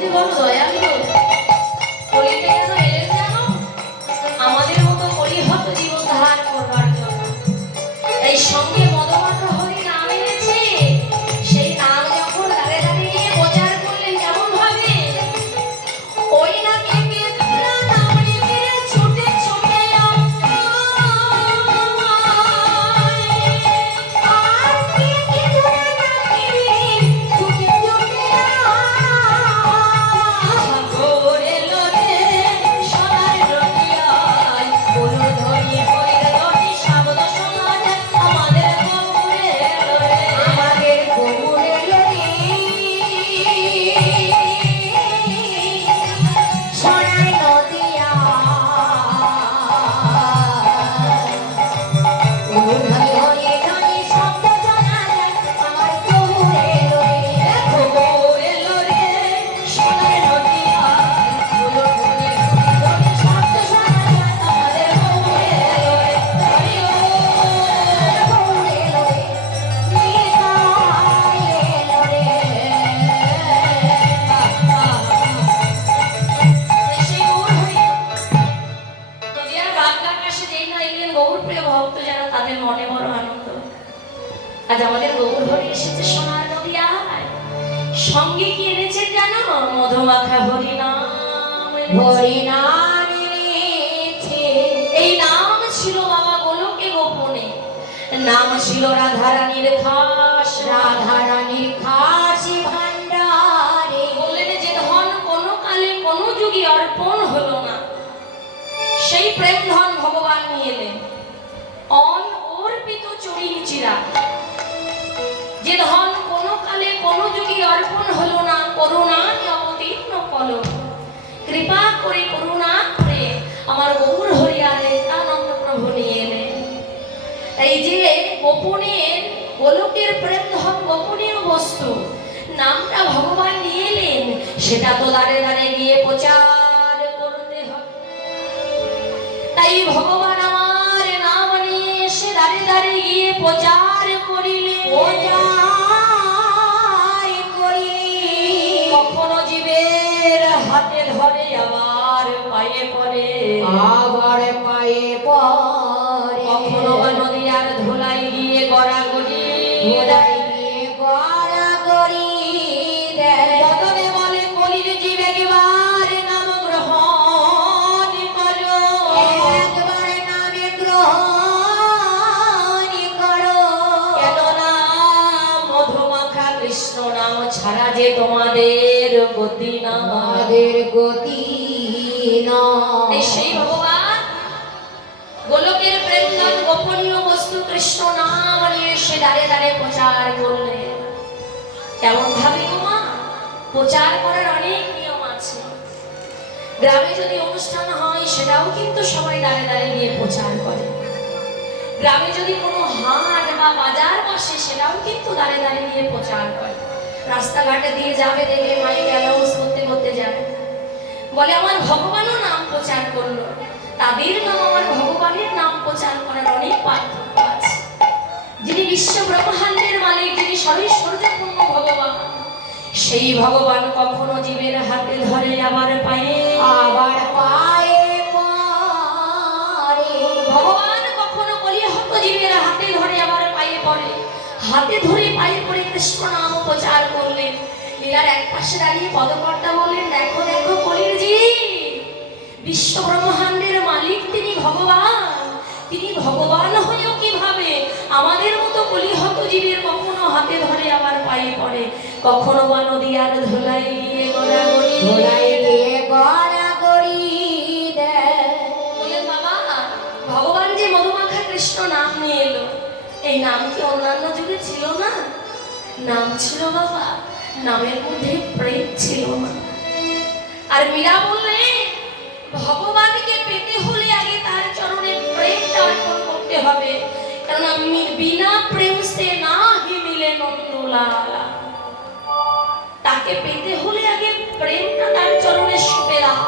যে বড় দয়ালু, কলিতে যেন এলেন জানো আমাদের মতো কলিহত জীবন ধার করবার জন্য। এই সঙ্গে মদমাখা হরি নাম এনেছে, সেই নাম যখন দাঁড়ে দাঁড়িয়ে গিয়ে প্রচার করলেন কেমন ভাবে, ওই নামে বেদনা নাম রেখে ছুটে ছুটে আজ আমাদের গৌর হরি এসেছে সোনার নদিয়ায়। সঙ্গে কি এনেছেন জানো? মধুমাখা হরি নাম এনেছে। এই নাম ছিল বাবা গোলকে গোপনে, নাম ছিল রাধারানীর খাস, রাধারানীর খাসি ভান্ডারে। বললেন যে ধন কোনো কালে কোনো যুগে অর্পণ হলো না, সেই প্রেম ধন ভগবান নিয়ে এলেন। অর্পিত চরির চিরা, যে ধন কোনো কালে কোনো যুগে অর্পণ হলো না, করুণাকে অবতীর্ণ করো, কৃপা করে করুণা করে আমার গৌর হরিয়ারে আনন্দ প্রভু নিয়ে এলেন। এই যে গোপনের গোলকের প্রেম ধন গোপনীয় বস্তু, নামটা ভগবান নিয়ে এলেন, সেটা তো দাঁড়ে দাঁড়ে গিয়ে প্রচার করতে হবে। তাই ভগবান আমার নাম নিয়ে এসে দাঁড়ে দাঁড়ে গিয়ে প্রচার করিলে, কখনো জীবের হাতে ধরে আবার পায়ে পড়ে, আবার পায়ে পড়ে, কখনো বা নদীর ধুলাই গিয়ে গড়াগড়ি, ধুলাই গিয়ে গড়াগড়ি দেয়। বদনে বলে কলির জীব একবার নাম গ্রহণ করো, একবার নামে গ্রহণ করো, কেননা মধুমাখা কৃষ্ণ নাম ছাড়া যে তোমাদের গতি না, আমাদের গতি না। সেই ভগবান গোলকের প্রেম ধন গোপনীয় বস্তু কৃষ্ণ নাম নিয়ে এসে দাঁড়ে দাঁড়ে প্রচার করলেন। কেমন ভাবে মা? প্রচার করার অনেক নিয়ম আছে। গ্রামে যদি অনুষ্ঠান হয় সেটাও কিন্তু সবাই দাঁড়ে দাঁড়িয়ে গিয়ে প্রচার করে। গ্রামে যদি কোনো হাট বা বাজার বসে সেটাও কিন্তু দাঁড়ে দাঁড়িয়ে গিয়ে প্রচার করে। রাস্তাঘাটে দিয়ে যাবে, দেখবে মাইক অ্যানাউন্স করতে করতে যাবে, বলে আমার ভগবানও নাম প্রচার করলো, তাদের নাম আমার ভগবানের নাম প্রচার করার অনেক পার্থক্য আছে। যিনি বিশ্ব ব্রহ্মাণ্ডের মালিক, যিনি সর্বৈশ্বর্যপূর্ণ ভগবান, সেই ভগবান কখনো জীবের হাতে ধরে আবার পায়ে পড়ে। ভগবান কখনো কলিহত জীবের হাতে ধরে আবার পায়ে পড়ে। হাতে ধরে পায়ে পড়ে কৃষ্ণ নাম প্রচার করলেন। লীলার এক পাশে দাঁড়িয়ে পদকর্তা বললেন, দেখো দেখো কলির জীব, বিশ্ব ব্রহ্মাণ্ডের মালিক তিনি ভগবান, তিনি ভগবান হয়েও কিভাবে আমাদের মতো কলিহত জীবের কখনো হাতে ধরে আবার পায়ে পড়ে, কখনো বা নদীর ধুলাই গিয়ে গড়াগড়ি, ধুলাই গিয়ে গড়াগড়ি দেয়। বললেন বাবা, ভগবান যে মধুমাখা কৃষ্ণ নাম নিয়ে এলো, এই নাম কি অন্যান্য যুগে ছিল না? নাম ছিল বাবা, নামের মধ্যে প্রেম ছিল না। আর মীরা বললেন ভগবানকে পেতে হলে আগে তার চরণে প্রেমটা অর্পণ করতে হবে, কারণ বিনা প্রেম সে না হি মিলে নন্দলালা। তাকে পেতে হলে আগে প্রেমটা তার চরণে সঁপে দাও।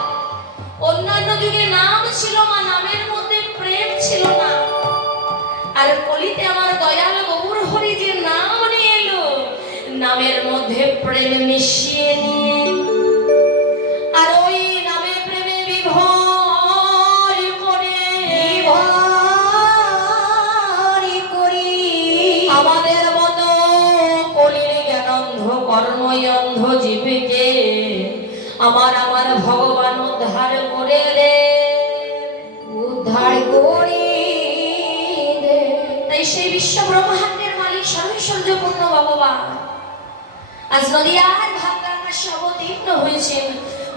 অন্যান্য যুগে নাম ছিল মা, নামের মধ্যে প্রেম ছিল না। আর কলিতে আমার দয়াল গৌর হরি যে নাম নিয়ে এলো, নামের মধ্যে প্রেম মিশিয়ে নিয়ে আমার আমার ভগবান উদ্ধার করে দে, উদ্ধার করে দে। তাই সেই বিশ্ব ব্রহ্মাণ্ডের মালিক সর্বৈশ্বর্যপূর্ণ ভগবান আজ নদিয়ার ভাঙ্গা আকাশে অবতীর্ণ হয়েছেন।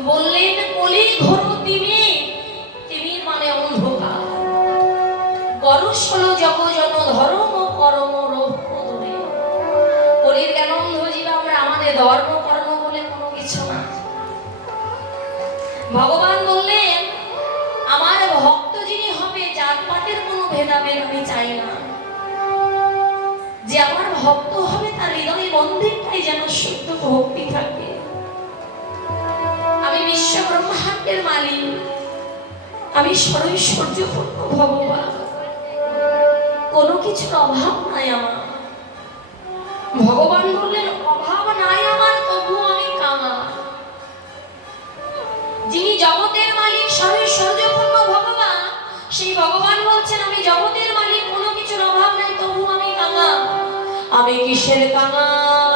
বললেন কলি ঘোর তিমির, তিমির মানে অন্ধকার, করস হলো জগজন ধর্ম কর্ম রূপ দূরে। কলির জ্ঞান অন্ধ জীব আমরা, আমাদের ধর্ম কর্ম বলে কোনো কিছু না। ভগবান বললেন আমার ভক্ত যিনি হবে, জাতপাতের কোনো ভেদাভেদ আমি চাই না। যে আমার ভক্ত হবে তার হৃদয় মন্দিরটাই যেন শুদ্ধ ভক্তি থাকে। আমি বিশ্ব ব্রহ্মাণ্ডের মালিক, আমি সর্বৈশ্বর্যপূর্ণ ভগবান, কোনো কিছুর অভাব নাই আমার। ভগবান বললেন অভাব নাই আমার, তবু আমি কাঙাল। যিনি জগতের মালিক সর্বৈশ্বর্যপূর্ণ ভগবান, সেই ভগবান বলছেন আমি জগতের মালিক, কোনো কিছুর অভাব নাই, তবু আমি কাঙাল। আমি কিসের কাঙাল?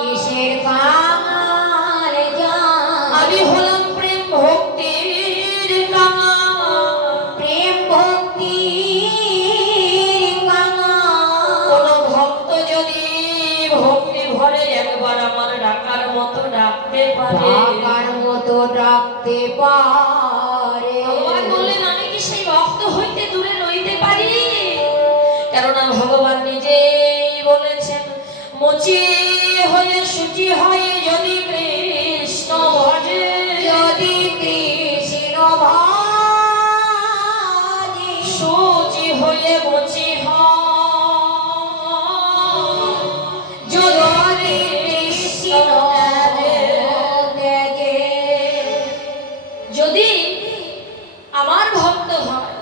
কিসের কাঙাল জান? আমি হলাম প্রেম ভক্তির কাঙাল। প্রেম ভক্তির কাঙাল। কোন ভক্ত যদি ভক্তি ভরে একবার আমার ডাকার মতো ডাকতে পারে, ডাকার মতো ডাকতে পারে। ভগবান বললেন আমি কি সেই ভক্ত হইতে দূরে রইতে পারি? কেননা ভগবান নিজেই বলেছেন মুচি হয়ে শুচি হয়ে যদি কৃষ্ণ ভজে, যদি কৃষ্ণ ভজে, শুচি হয়ে মুচি যদি কৃষ্ণ ত্যাগে। যদি আমার ভক্ত হয়,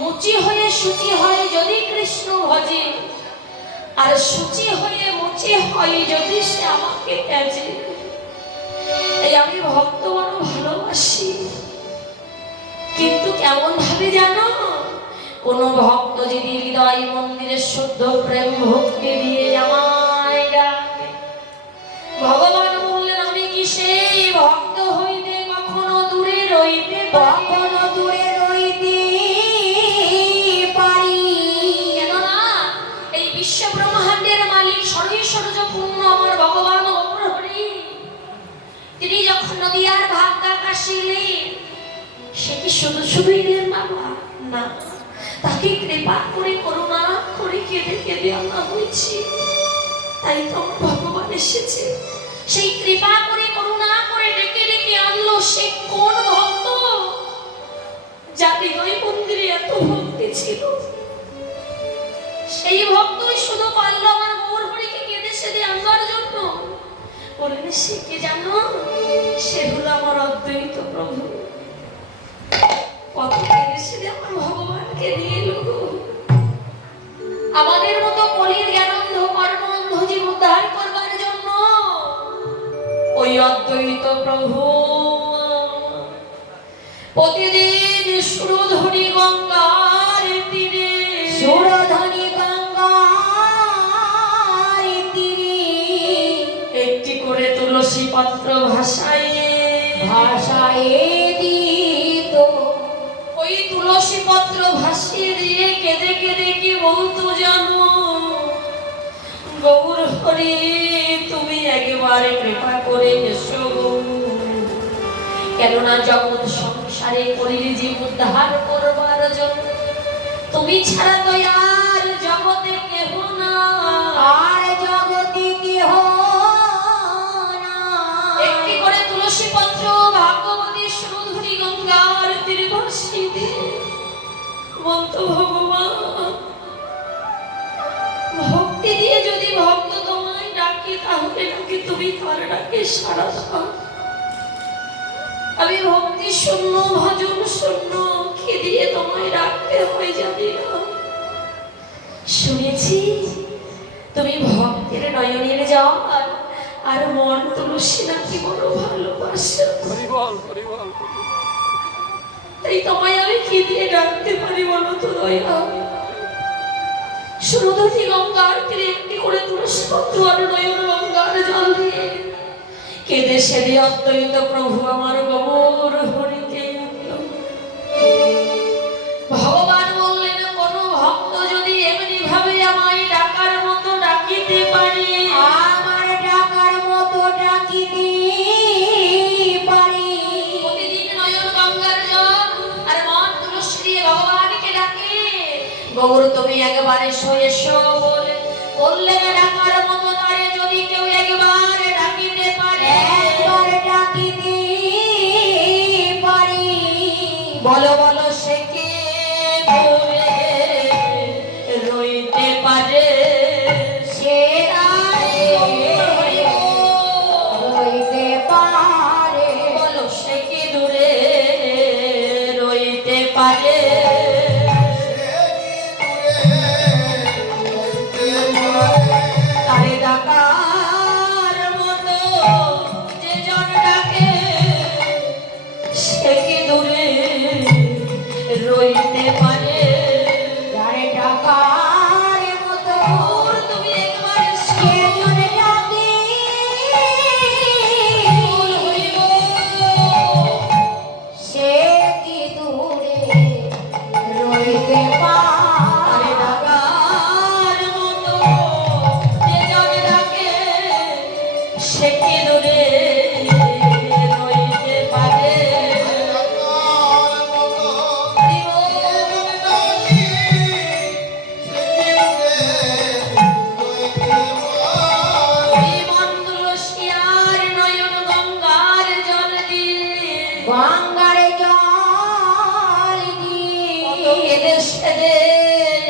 মুচি হয়ে শুচি হয় যদি কৃষ্ণ ভজে, আর শুচি হয়ে মুচি হয় যদি সে আমাকে ত্যাজে। এই আমি ভক্ত বড় ভালোবাসি, কিন্তু কেমন ভাবে জানো? কোন ভক্ত যদি হৃদয় মন্দিরে শুদ্ধ প্রেম ভক্তি দিয়ে আমায় ডাকে, ভগবান বললেন আমি কি সেই ভক্ত হইতে কখনো দূরে রইতে পারি? কখনো দূরে রইতে পারি? কেননা এই বিশ্ব ব্রহ্মাণ্ডের মালিক সর্বৈশ্বর্যপূর্ণ আমার ভগবান অগ্রহরি, তিনি যখন নদিয়ার ভাঙ্গা কাশি এলেন, সে কি শুধু শুধু এলেন বাবা? না, তাকে কৃপা করে করুণা করে কেঁদে কেঁদে আনা হয়েছি। তাই তো আমার ভগবান এসেছে, সেই কৃপা করে করুণা করে ডেকে ডেকে আনলো। সে কোন ভক্ত যার হৃদয় মন্দিরে এত ভক্তি ছিল? সেই ভক্তই শুধু পারলো আমার মোর হরিকে কেঁদে সেদে আনবার জন্য। বললেন সে কে জানো? সে হলো আমার অদ্বৈত প্রভু। কত কেঁদে সেদে আমার ভগবানকে নিয়ে এলো। আমাদের মতো কলির জ্ঞানন্ধ কর্মন্ধ জীব উদ্ধার করবার জন্য ওই অদ্বৈত প্রভু প্রতিদিন সুরধুনি গঙ্গার তীরে, সুরধনি গঙ্গার তীরে একটি করে তুলসী পত্র ভাসায় দিত। ওই তুলসী পত্র ভাসিয়ে দিয়ে কেঁদে কেঁদে কি বলতো জানো? গৌর হরি তুমি একবারে কৃপা করে এসো, কেননা জগৎ সংসারে কলির জীব উদ্ধার করবার জন্য তুমি ছাড়া তো আর জগতে কেহ না। আর জগতে কেহ না। একটি করে তুলসী পত্র ভাগবতী সুরধুনি গঙ্গার তীরে ভাসিয়ে দিয়ে বলতো ভগবান ভক্তি দিয়ে যদি ভক্ত তোমায় ডাকে, তাহলে নাকি তুমি তার ডাকে সাড়া দাও। আমি ভক্তি শূন্য, ভজন শূন্য, কি দিয়ে তোমায় ডাকতে হয় জানি না। শুনেছি তুমি ভক্তের নয়নের যাও, আর মন তুলসী নাকি বড় ভালোবাসে। তাই তোমায় আমি কি দিয়ে ডাকতে পারি বলো তো দয়া? সুরধুনি গঙ্গার তীরে একটি করে তুলসী পত্র আর নয়ন গঙ্গার জল দিয়ে কেঁদে সেদে অদ্বৈত প্রভু আমার গৌর হরিকে ডাকলো। ভগবান বললেন, কোন ভক্ত যদি এমনি ভাবে আমায় ডাকার মতো ডাকিতে পারে, আমার ডাকার মতো ডাকিতে পারি, প্রতিদিন নয়ন গঙ্গার জল আর মন তুলসী দিয়ে ভগবানকে ডাকে, গৌর তুমি একবারে এসো বললেন, ডাকার মতো তারে যদি কেউ একবার ডাকিতে পারে, একবার ডাকিতে পারি, বলো বলো সে কে দূরে রইতে পারে, সে হইতে পারে, বলো সে কি দূরে রইতে পারে, তারে ডাকার মতো যে জন ডাকে, সে কি দূরে রইতে পারে, যারে ডাকার মতো তুমি একবার কে জনে ডাকে, সে কি দূরে রইতে তারে পারে, ডাকার মতো যে জন ডাকে, সে কি দূরে রইতে পারে, মন্ত্রশিয়ার নয়ন গঙ্গার জল দিয়ে গঙ্গারে জল দিয়ে সেদে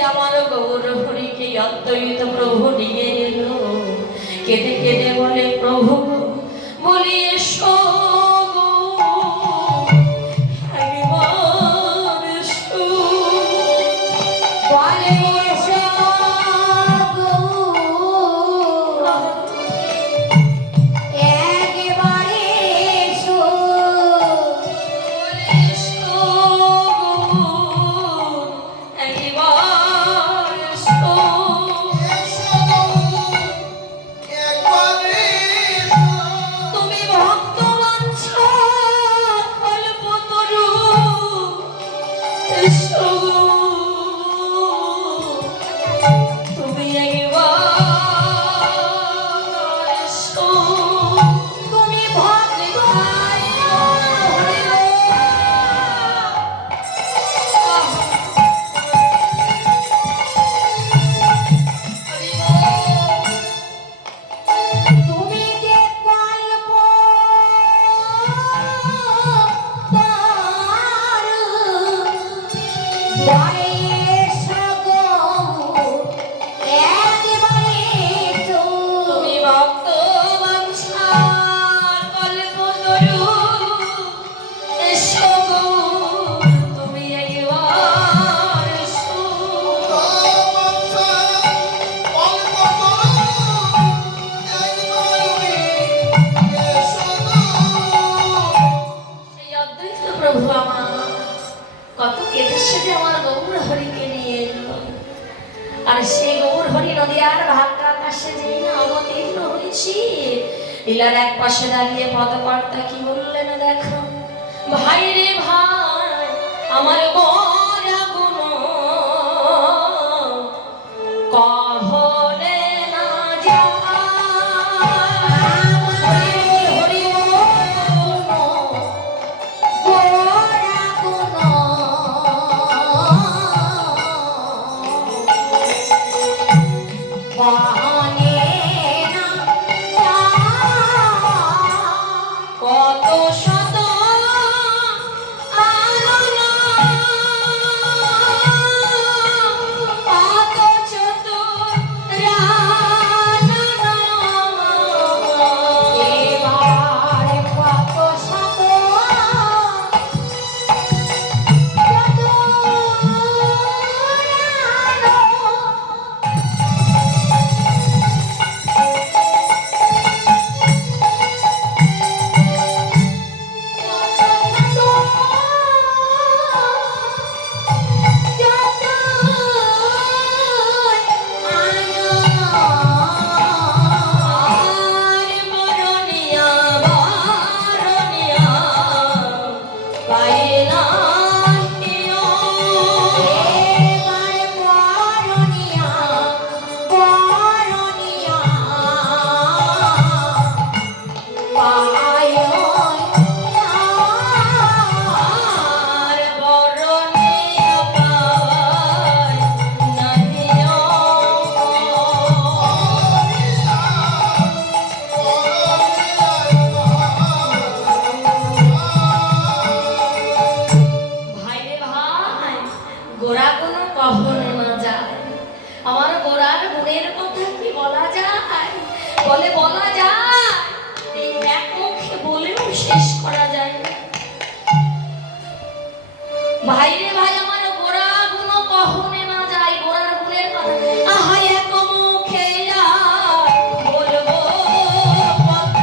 আমার গৌর হরিকে অদ্বৈত প্রভু নিয়ে এলো, কেঁদে কেঁদে বলে, প্রভু বলি এসো গো, একবার এসো। বলে এসো গো, একবারে এসো, বলে এসো গো, একবার এসো। তুমি ভক্ত বাঞ্ছা কল্পতরু, এসো গো, তুমি একবার এসো। তুমি ভক্ত তুমি যে কল্প বলে এসো গো, একবারে এসো, তুমি ভক্ত বাঞ্ছা কল্পতরু, এসো গো, তুমি একবার এসো। সেই অদ্বৈত প্রভু আমার কত কেঁদে সেদে আমার গৌর হরিকে নিয়ে এলো, আর সেই গৌর হরি নদী আর ভাগ্য আকাশে যেই না অবতীর্ণ হয়েছি, লীলার এক পাশে দাঁড়িয়ে পদকর্তা কি বললেন দেখো, ভাই রে ভাই আমার গোরা গুণ কহলে না যায়, হরি গোরা গুণ বাহানে না কত শত আলোনা শেষ করা যায় না। ভাই রে ভাই আমার গোরা গুণ কহনে না যায়, গোরার গুণের কথা আহা এক মুখে আর বলবো কত।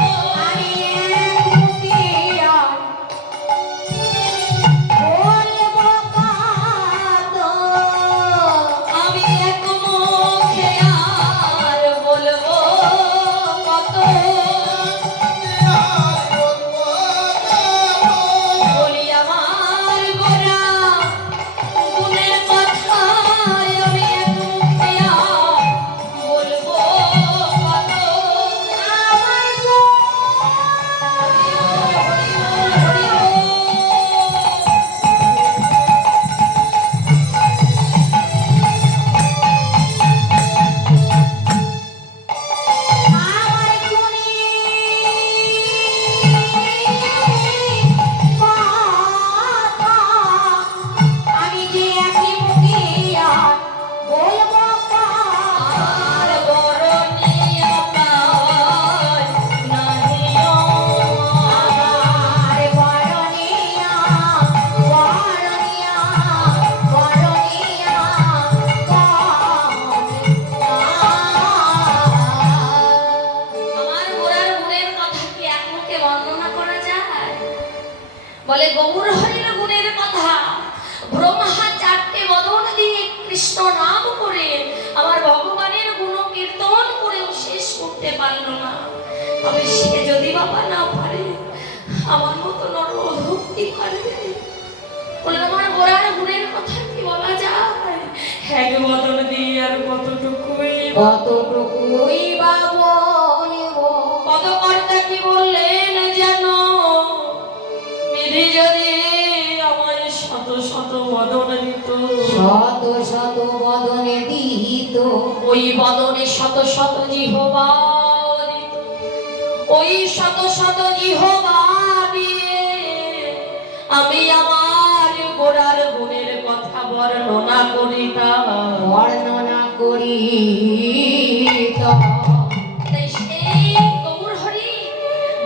আমি এক মুখে আর বলবো কত। আমি এক মুখে আর বলবো কত। বলি আমার গোরা গুণের কথা, আমি এক মুখে আর বলবো কত। আমার গো আমার গুণী কথা আমি যে একই মুখে আর বলবো আর কার। বরণীয় পায় নাহিও। আমার বরণিয়া বরণিয়া বরণিয়া আমার গোরার গুণের কথা কি এক মুখে বর্ণনা করা যায়? বলে গৌর হরির গুণের কথা ব্রহ্মা চারটে বদন দিয়ে কৃষ্ণ নাম করে আমার ভগবানের গুণ কীর্তন করেও শেষ করতে পারল না। তবে সে যদি বাবা না পারে, আমার মতো নরধম কি পারবে? বলে আমার গোরার গুণের কথা কি বলা যায়? এক বদন দিয়ে আর কতটুকুই কতটুকুই বা বলিব পদকর্তা কি বললেন যেন, বিধি যদি আমায় শত শত বদন দিত, শত শত বদনে দিত ওই বদনে শত শত জিহ্বা দিত। ওই শত শত জিহ্বা দিয়ে আমি আমার গোরার গুণের কথা বর্ণনা করিতাম। বর্ণনা করি তাই সেই গৌর হরি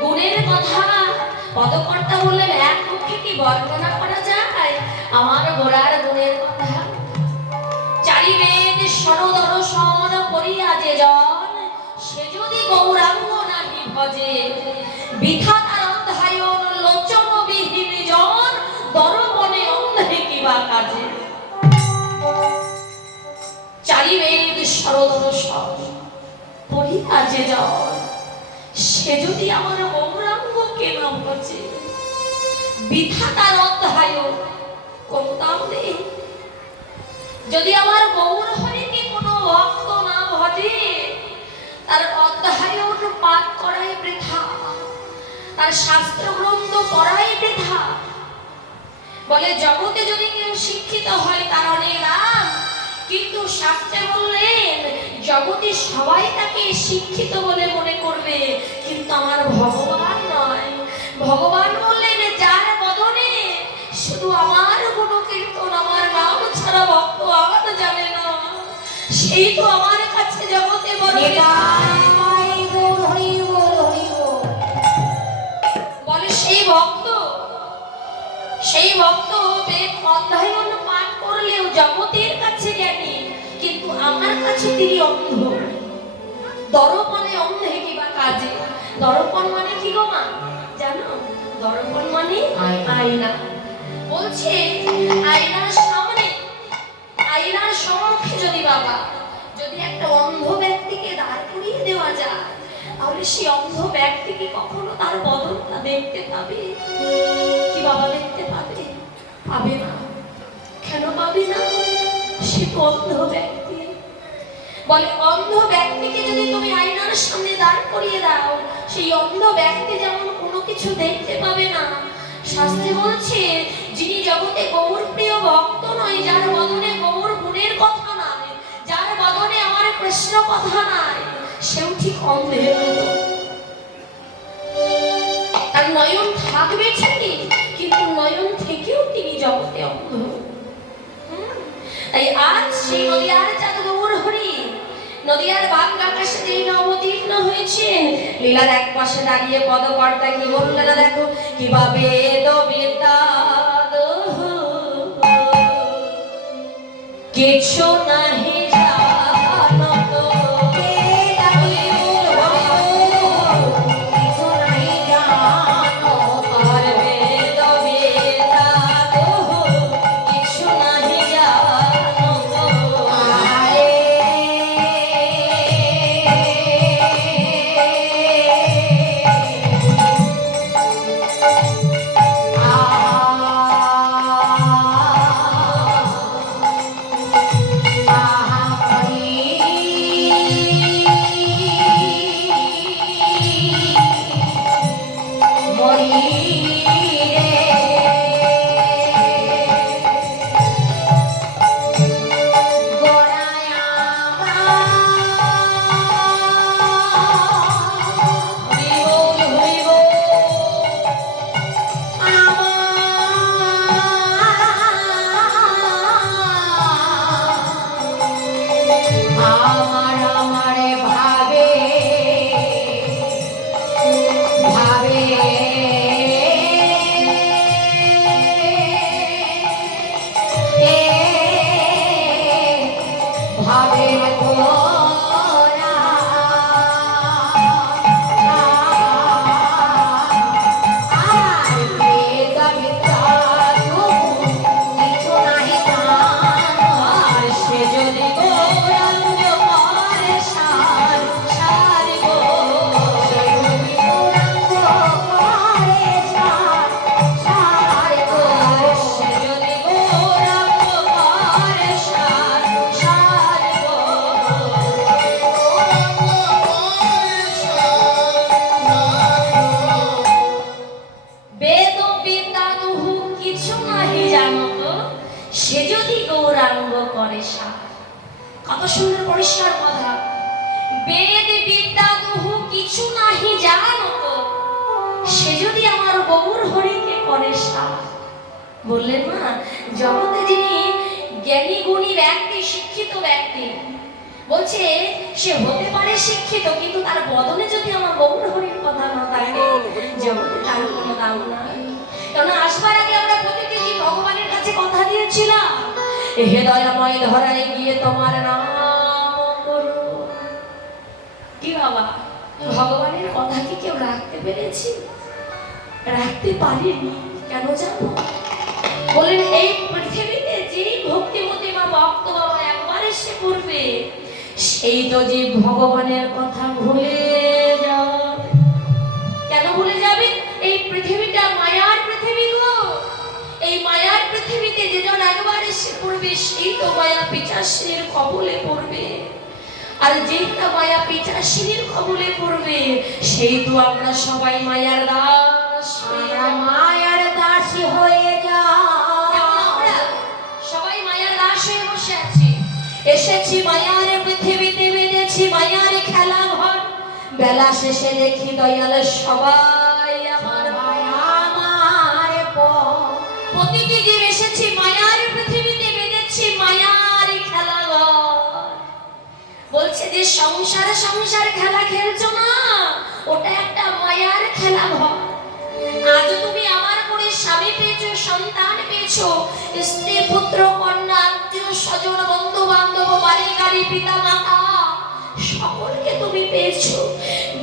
গুণের কথা পদকর্তা বললেন এক মুখে কি বর্ণনা করা যায় আমার গোরার গুণের কথা? চারি বেদ সরদর্শন করিয়া যে জন, সে যদি গৌরাঙ্গ নাহি ভজে, বৃথা তার অধ্যায়ন লোচন বিহীন জন, দরবনে অন্ধে কিবা কাজে। চারি বেদ সরদর্শন করিয়া যে জন, সে যদি আমার গৌরাঙ্গকে না ভজে, বৃথা তার অধ্যায়ন কোনো দাম নেই। যদি আমার গৌর হরিকে কোনো ভক্ত না ভজে, তার অধ্যায়ন পাঠ করাই বৃথা, তার শাস্ত্র গ্রন্থ পড়াই বৃথা। বলে জগতে যদি কেউ শিক্ষিত হয় তার অনেক নাম, কিন্তু শাস্ত্রে বললেন জগতে সবাই তাকে শিক্ষিত বলে মনে করবে, কিন্তু আমার ভগবান নয়। ভগবান বললেন যার বদনে শুধু আমার গুণ কীর্তন, আমার নাম ছাড়া ভক্ত আর জানে না, সেই তো আমার কাছে জগতে বড় নিতাই গৌর হরি বল হরি বল। বলে সেই ভক্ত বেদ অধ্যয়ন পাঠ করলেও জগতের কাছে জ্ঞানী, কিন্তু আমার কাছে তিনি অন্ধ। দর্পণে অন্ধে কিবা কাজে। দর্পণ মানে কি গো মা জানো? দর্পণ মানে আয়না। বলছে আয়নার সামনে, আয়নার সম্মুখে যদি বাবা যদি একটা অন্ধ ব্যক্তিকে দাঁড় করিয়ে দেওয়া যায়, তাহলে সেই অন্ধ ব্যক্তিকে কখনো তার বদনটা দেখতে পাবে কি বাবা? দেখতে পাবে? পাবে না। কেন পাবে না? সে অন্ধ ব্যক্তি। বলে অন্ধ ব্যক্তিকে যদি তুমি আয়নার সামনে দাঁড় করিয়ে দাও, সেই অন্ধ ব্যক্তি যেমন কোনো কিছু দেখতে পাবে না, শাস্ত্রে বলছে যিনি জগতে গৌর প্রিয় ভক্ত নয়, যার বদনে গৌর গুণের কথা নাই, যার বদনে আমার কৃষ্ণ কথা নাই, সেও ঠিক অন্ধের মতো। তার নয়ন থাকবে ঠিকই, কিন্তু নয়ন থেকেও তিনি জগতে অন্ধ। তাই আজ সেই নদিয়ার চাঁদ গৌর হরি নদিয়ার বাগ আকাশে যেই অবতীর্ণ হয়েছেন, লীলার এক পাশে দাঁড়িয়ে পদকর্তা কি বললেন দেখো, কিভাবে বিদ্যা কিছু নাহি জানো তো। আর বেদ বিদ্যা কিছু নাহি জানো তো। সে যদি গৌরাঙ্গ করে সার। কত সুন্দর পরিষ্কার কথা। বেদ বিদ্যা দুহু কিছু নাহি জানো তো, সে যদি আমার গৌর হরিকে করে সার। বললেন না, জগতে যিনি জ্ঞানী গুণী ব্যক্তি, শিক্ষিত ব্যক্তি, বলছে সে হতে পারে শিক্ষিত, কিন্তু তার বদনে যদি আমার গৌর হরির কথা না থাকে, জগতে তার কোনো দাম নাই। কারণ আসবার আগে আমরা প্রতিটি জীব ভগবানের কাছে কথা দিয়েছিলাম, হে দয়াময় ধরায় গিয়ে তোমার নাম করো। কি বাবা, ভগবানের কথা কি কেউ রাখতে পেরেছি? রাখতে পারিনি। কেন জানো? বলেন এই পৃথিবীতে যেই ভক্তিমতী বা ভক্ত বাবা একবার এসে পড়বে, সেই তো যে ভগবানের কথা ভুলে যাবে। কেন ভুলে যাবে? এই পৃথিবীটা মায়ার পৃথিবী গো। এই মায়ার পৃথিবীতে যেজন একবার এসে পড়বে, সেই তো মায়া পিচাসিনীর কবলে পড়বে। আর যেটা মায়া পিচাসিনীর কবলে পড়বে, সেই তো আমরা সবাই মায়ার দাস। মায়ার দাসী হয়ে যায়। আমরা সবাই মায়ার দাস হয়ে বসে আছি। এসেছি মায়ার পৃথিবীতে, বেঁধেছি মায়ার খেলা ঘর। বেলা শেষে দেখি দয়াল সবাই আমার আমার প্রতিটি জীব এসেছি মায়ার পৃথিবীতে, বেঁধেছি মায়ার খেলা ঘর। বলছে যে সংসার সংসার খেলা খেলছো না, ওটা একটা মায়ার খেলা ঘর। আজ তুমি আমার করে স্বামী পেয়েছো, সন্তান পেয়েছো, স্ত্রী পুত্র কন্যা আত্মীয় স্বজন বন্ধু বান্ধব বাড়ি গাড়ি পিতা মাতা সকলকে তুমি পেয়েছো।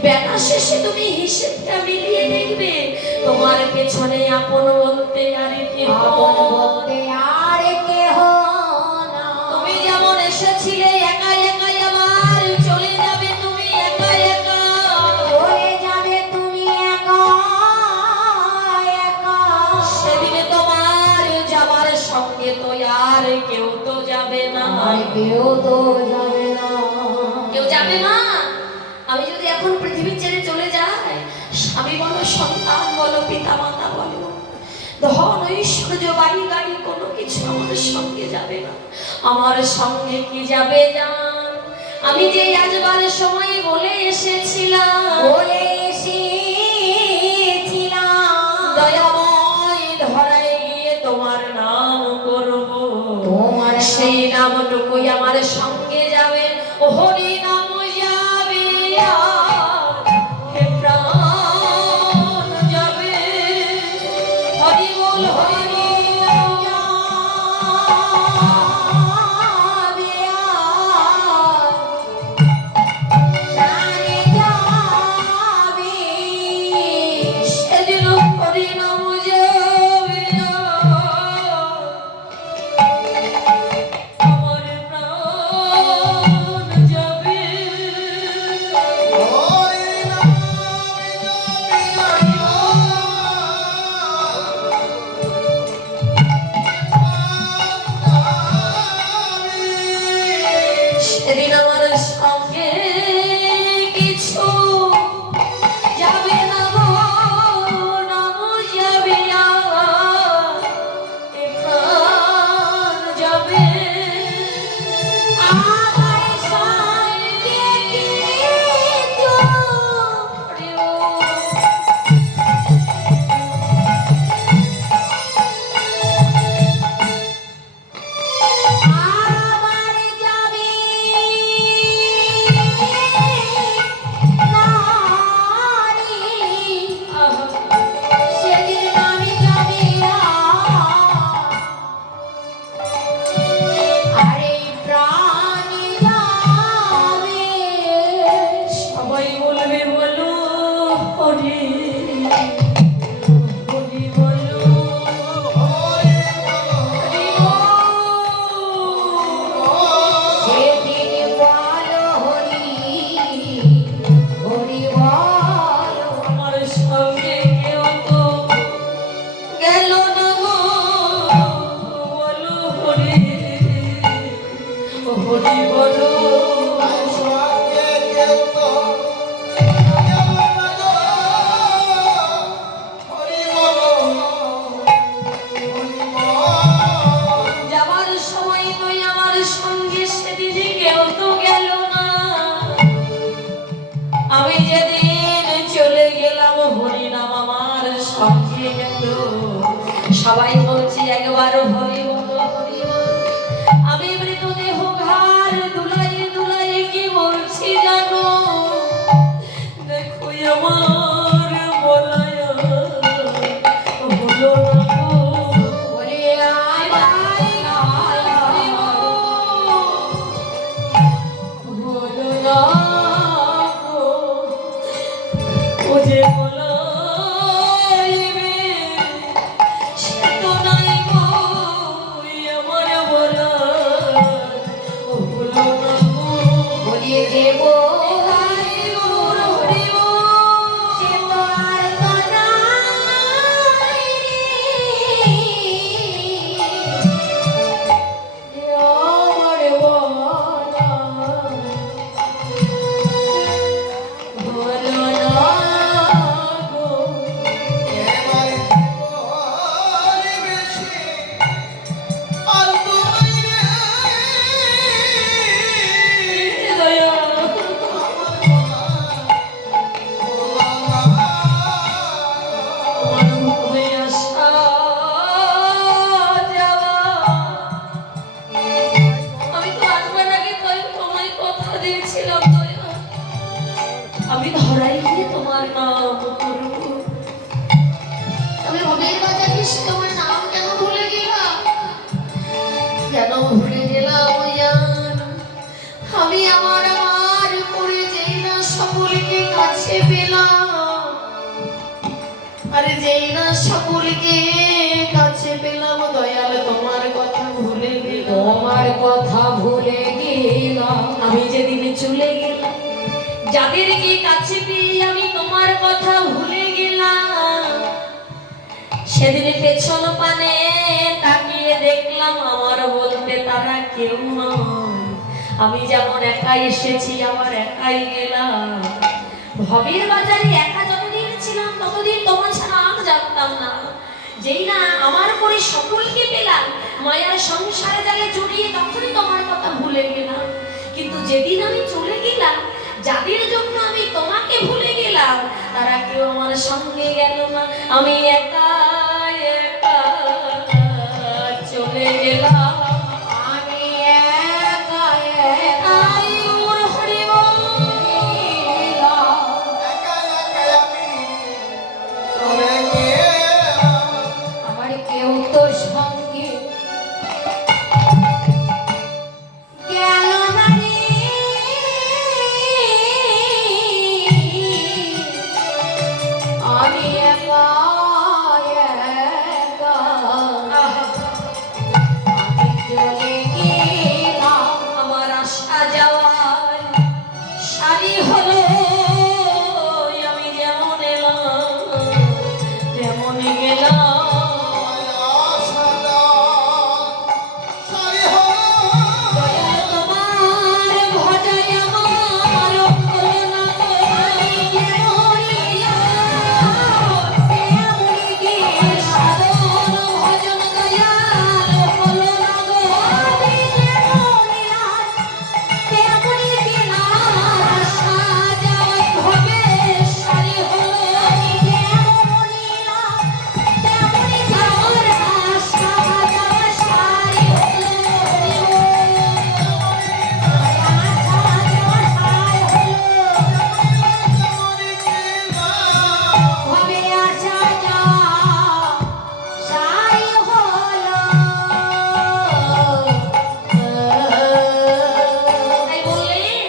বেলা শেষে তুমি হিসেবটা মিলিয়ে দেখবে, তোমার পেছনে আপন বলতে আর কেহ না। তুমি যেমন এসেছিলে একা একাই আবার চলে যাবে তুমি একা একা। চলে যাবে তুমি একা একা। সেদিনে তোমার যাবার সঙ্গে তো আর কেউ তো যাবে না। আর কেউ তো যাবে না। কেউ যাবে না। আমি যদি এখন পৃথিবী ছেড়ে চলে যাই, স্বামী বলো, সন্তান বলো, পিতা মাতা বলো, ধন ঐশ্বর্য বাড়ি গাড়ি কোনো কিছু আমার সঙ্গে যাবে না। আমার সঙ্গে কি যাবে জান? আমি যে আজবার সময় বলে এসেছিলাম, দয়াময় ধরায় গিয়ে তোমার নাম করব, তোমার সেই নামটুকুই আমার সঙ্গে যাবে। হরি নাম যাবে আর হে প্রাণ যাবে। গেল। সবাই বলছি একবার হরি বল হরি বল। আমি মৃতদেহ ঘাড় দুলাই দুলাই কি বলছি জানো, দেখো আমার বলায় হলো না গো। বলে আয় আয় আয় আয় হলো না গো, ও যে বলাইবে সে তো নাই গো, আমার বলায় হলো না গো। বলিয়ে দেব হরি বল হরি বল। সে তো আর কানাই রে আমার বলা হলো না গো। দয়া আমার ঘুমে আসা যাওয়া, আমি তো আসবার আগে তোমায় কথা দিয়েছিলাম দয়া, আমি ধরাই গিয়ে তোমার নাম করব। তবে ভবের বাজারে এসে তোমার নাম কেন ভুলে গেলাম? কেন ভুলে গেলাম জান, আমি আমার আমার করে যেই না সকলকে কাছে পেলাম, আরে যেই না সকলকে কাছে পেলাম দয়াল তোমার কথা ভুলে গেলাম। তোমার কথা ভুলে গেলাম আমি যেদিন চলে গেলাম, যাদেরকে কাছে পেয়ে আমি তোমার কথা ভুলে গেলাম, সেদিন পেছন পানে তাকিয়ে দেখলাম আমার বলতে তারা কেউ নয়। আমি যেমন একা এসেছি আবার একাই গেলাম। ভবের বাজারে একা যতদিন ছিলাম ততদিন তোমার ছাড়া আর জানতাম না। যেই না আমার করে সকলকে পেলাম, মায়ার সংসারে জালে জড়িয়ে তখনই তোমার কথা ভুলে গেলাম। কিন্তু যেদিন আমি চলে গেলাম, যাদের জন্য আমি তোমাকে ভুলে গেলাম, তারা কেউ আমার সঙ্গে গেল না। আমি একা একা চলে গেলাম। আমি একা একা আই মোর হরি বল। গেলাম। আমার কেউ তো সঙ্গে গেল না রে। আমি একা একা আমি চলে গেলাম। আমার আসা যাওয়ার সারি হলো, আমি যেমন এলাম তেমন গেলাম। দয়া তোমার ভজায় আমার হলো না গো। আমি তেমনি কি সাধন ভজন দয়াল হলো না গো। আমি তেমনি গেলাম আসা যাওয়ায় ভবে সারি হলো। আমি তেমনি তেমনি আমার আসা যাওয়া সারি হলো। ভবে আসা যাওয়া সারি হলো। তাই বললেন,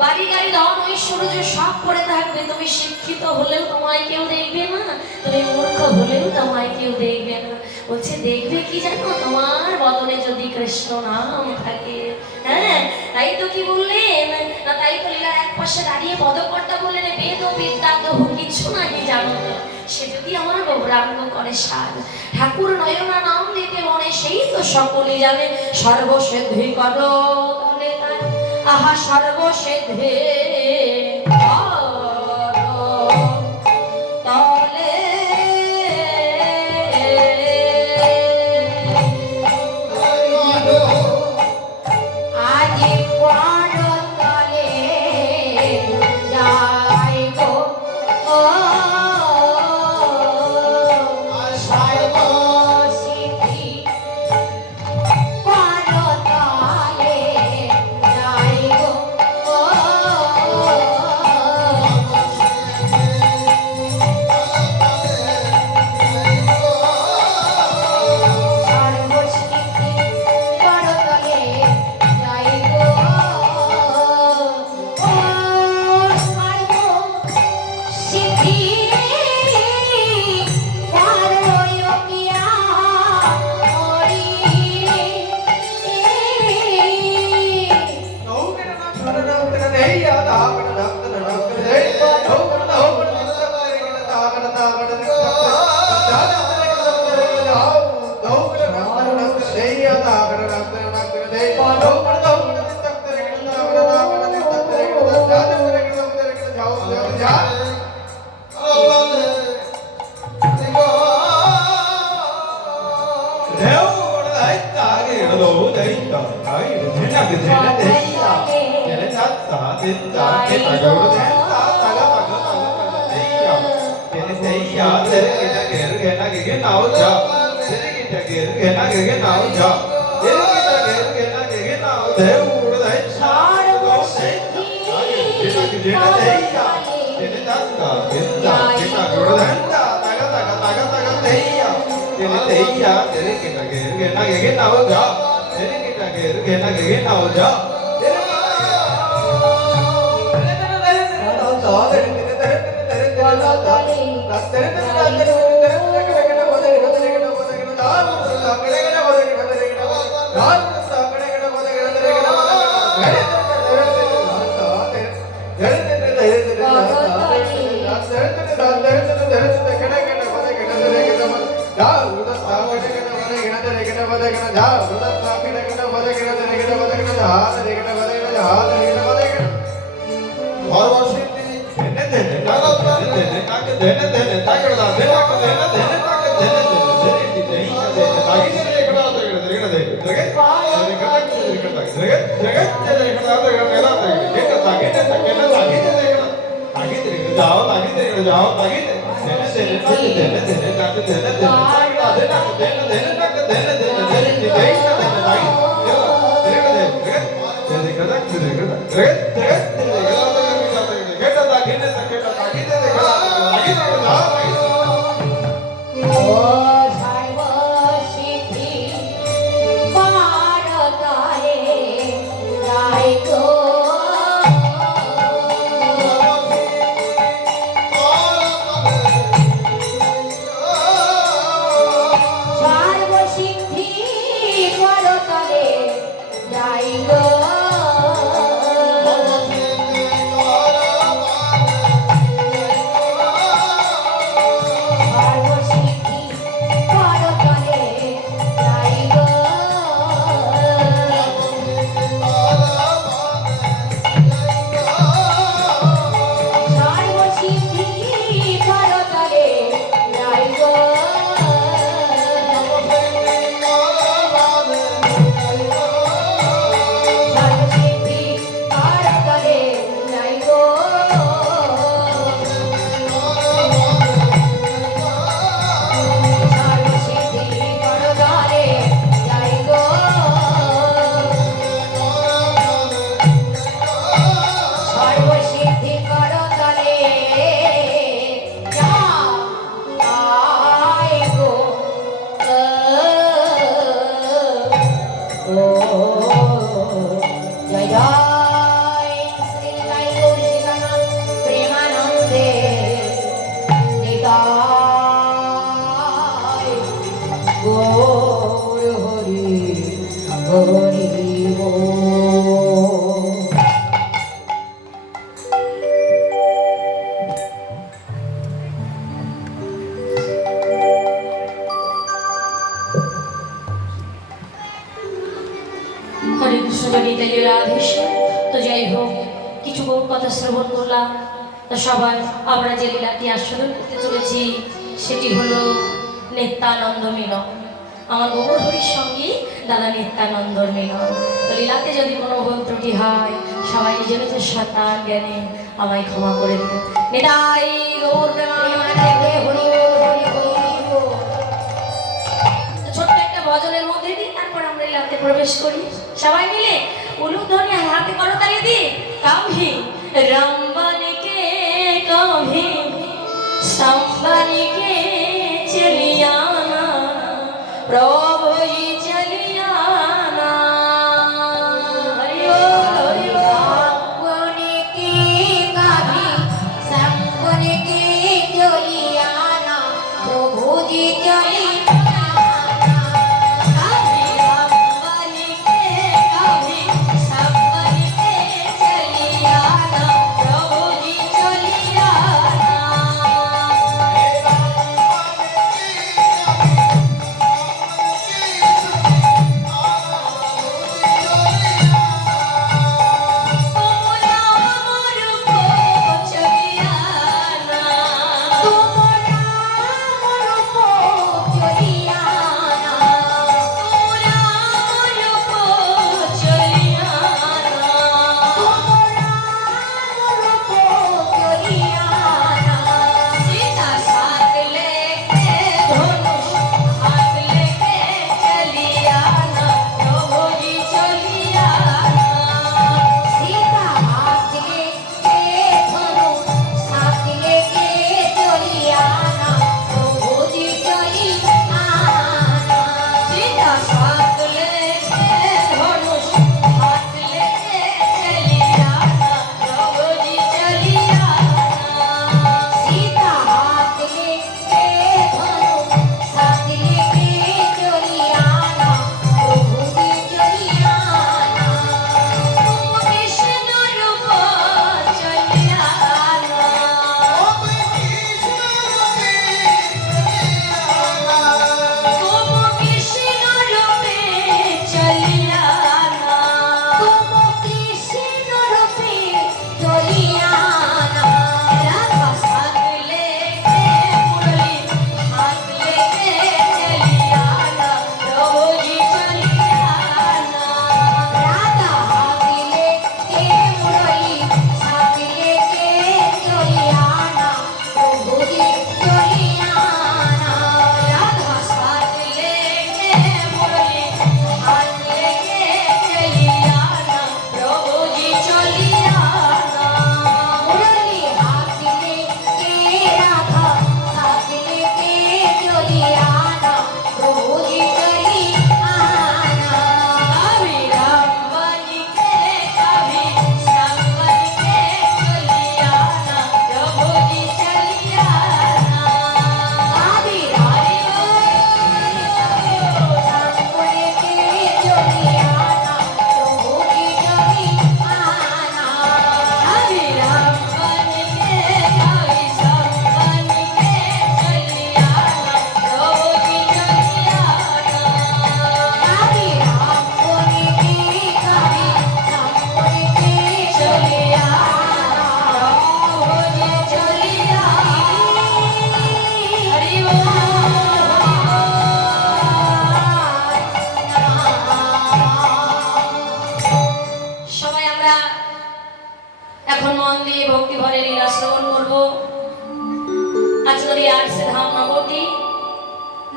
বাড়ি গাড়ি ধন ঐশ্বর্য সব পড়ে থাকবে, তুমি শিক্ষিত হলেও তোমায় কেউ দেখবে না, তুমি মূর্খ হলেও তোমায় কেউ দেখবে না। বলছে দেখবে কি জানো, তোমার বদনে যদি কৃষ্ণ নাম থাকে। হ্যাঁ, তাই তো কি বললেন না, তাই তো লীলার এক পাশে দাঁড়িয়ে পদকর্তা বললেন বেদ ও বিদ্যা দহ কিছু নাকি জানো না, সে যদি আমার গৌরাঙ্গ করে সাজ। ঠাকুর নয়না নাম দিতে মনে সেই তো সকলে জানে, সর্বসিদ্ধি করো তলে তার, আহা সর্বসিদ্ধি করো তলে। আজি পরতলে যাই গো ও হরে কৃষ্ণ নিতাই রাধেশ্বর। তো যাই হোক, কিছু বহু কথা শ্রবণ করলাম। তো সবাই আমরা যে লীলাটি আস্বাদন করতে চলেছি সেটি হলো নিত্যানন্দ মিলন। আমার গোবর হরির সঙ্গে দাদা নিত্যানন্দর মিলন। তো লীলাতে যদি কোনো ভুল ত্রুটি হয় সবাই নিজ নিজের সন্তান জ্ঞানে আমায় ক্ষমা করে দিন। নিতাই গৌর প্রেমানন্দে হরি বল, হরি বল, হরি বল। তো ছোট্ট একটা ভজনের মধ্যে দিই, তারপর আমরা লীলাতে প্রবেশ করি। সবাই মিলে উলুধ্বনি হাতে করতালি দিই। কাভি রামবানিকে কাভি संबनिके चलियाना प्रभु जी चलियाना हरि बोल हरि बोल संबनिके कभी संबनिके चलियाना प्रभु जी चलियाना कभी रामबनिके कभी संबनिके चलियाना प्रभु जी चलियाना तुमरा मोर को चलियाना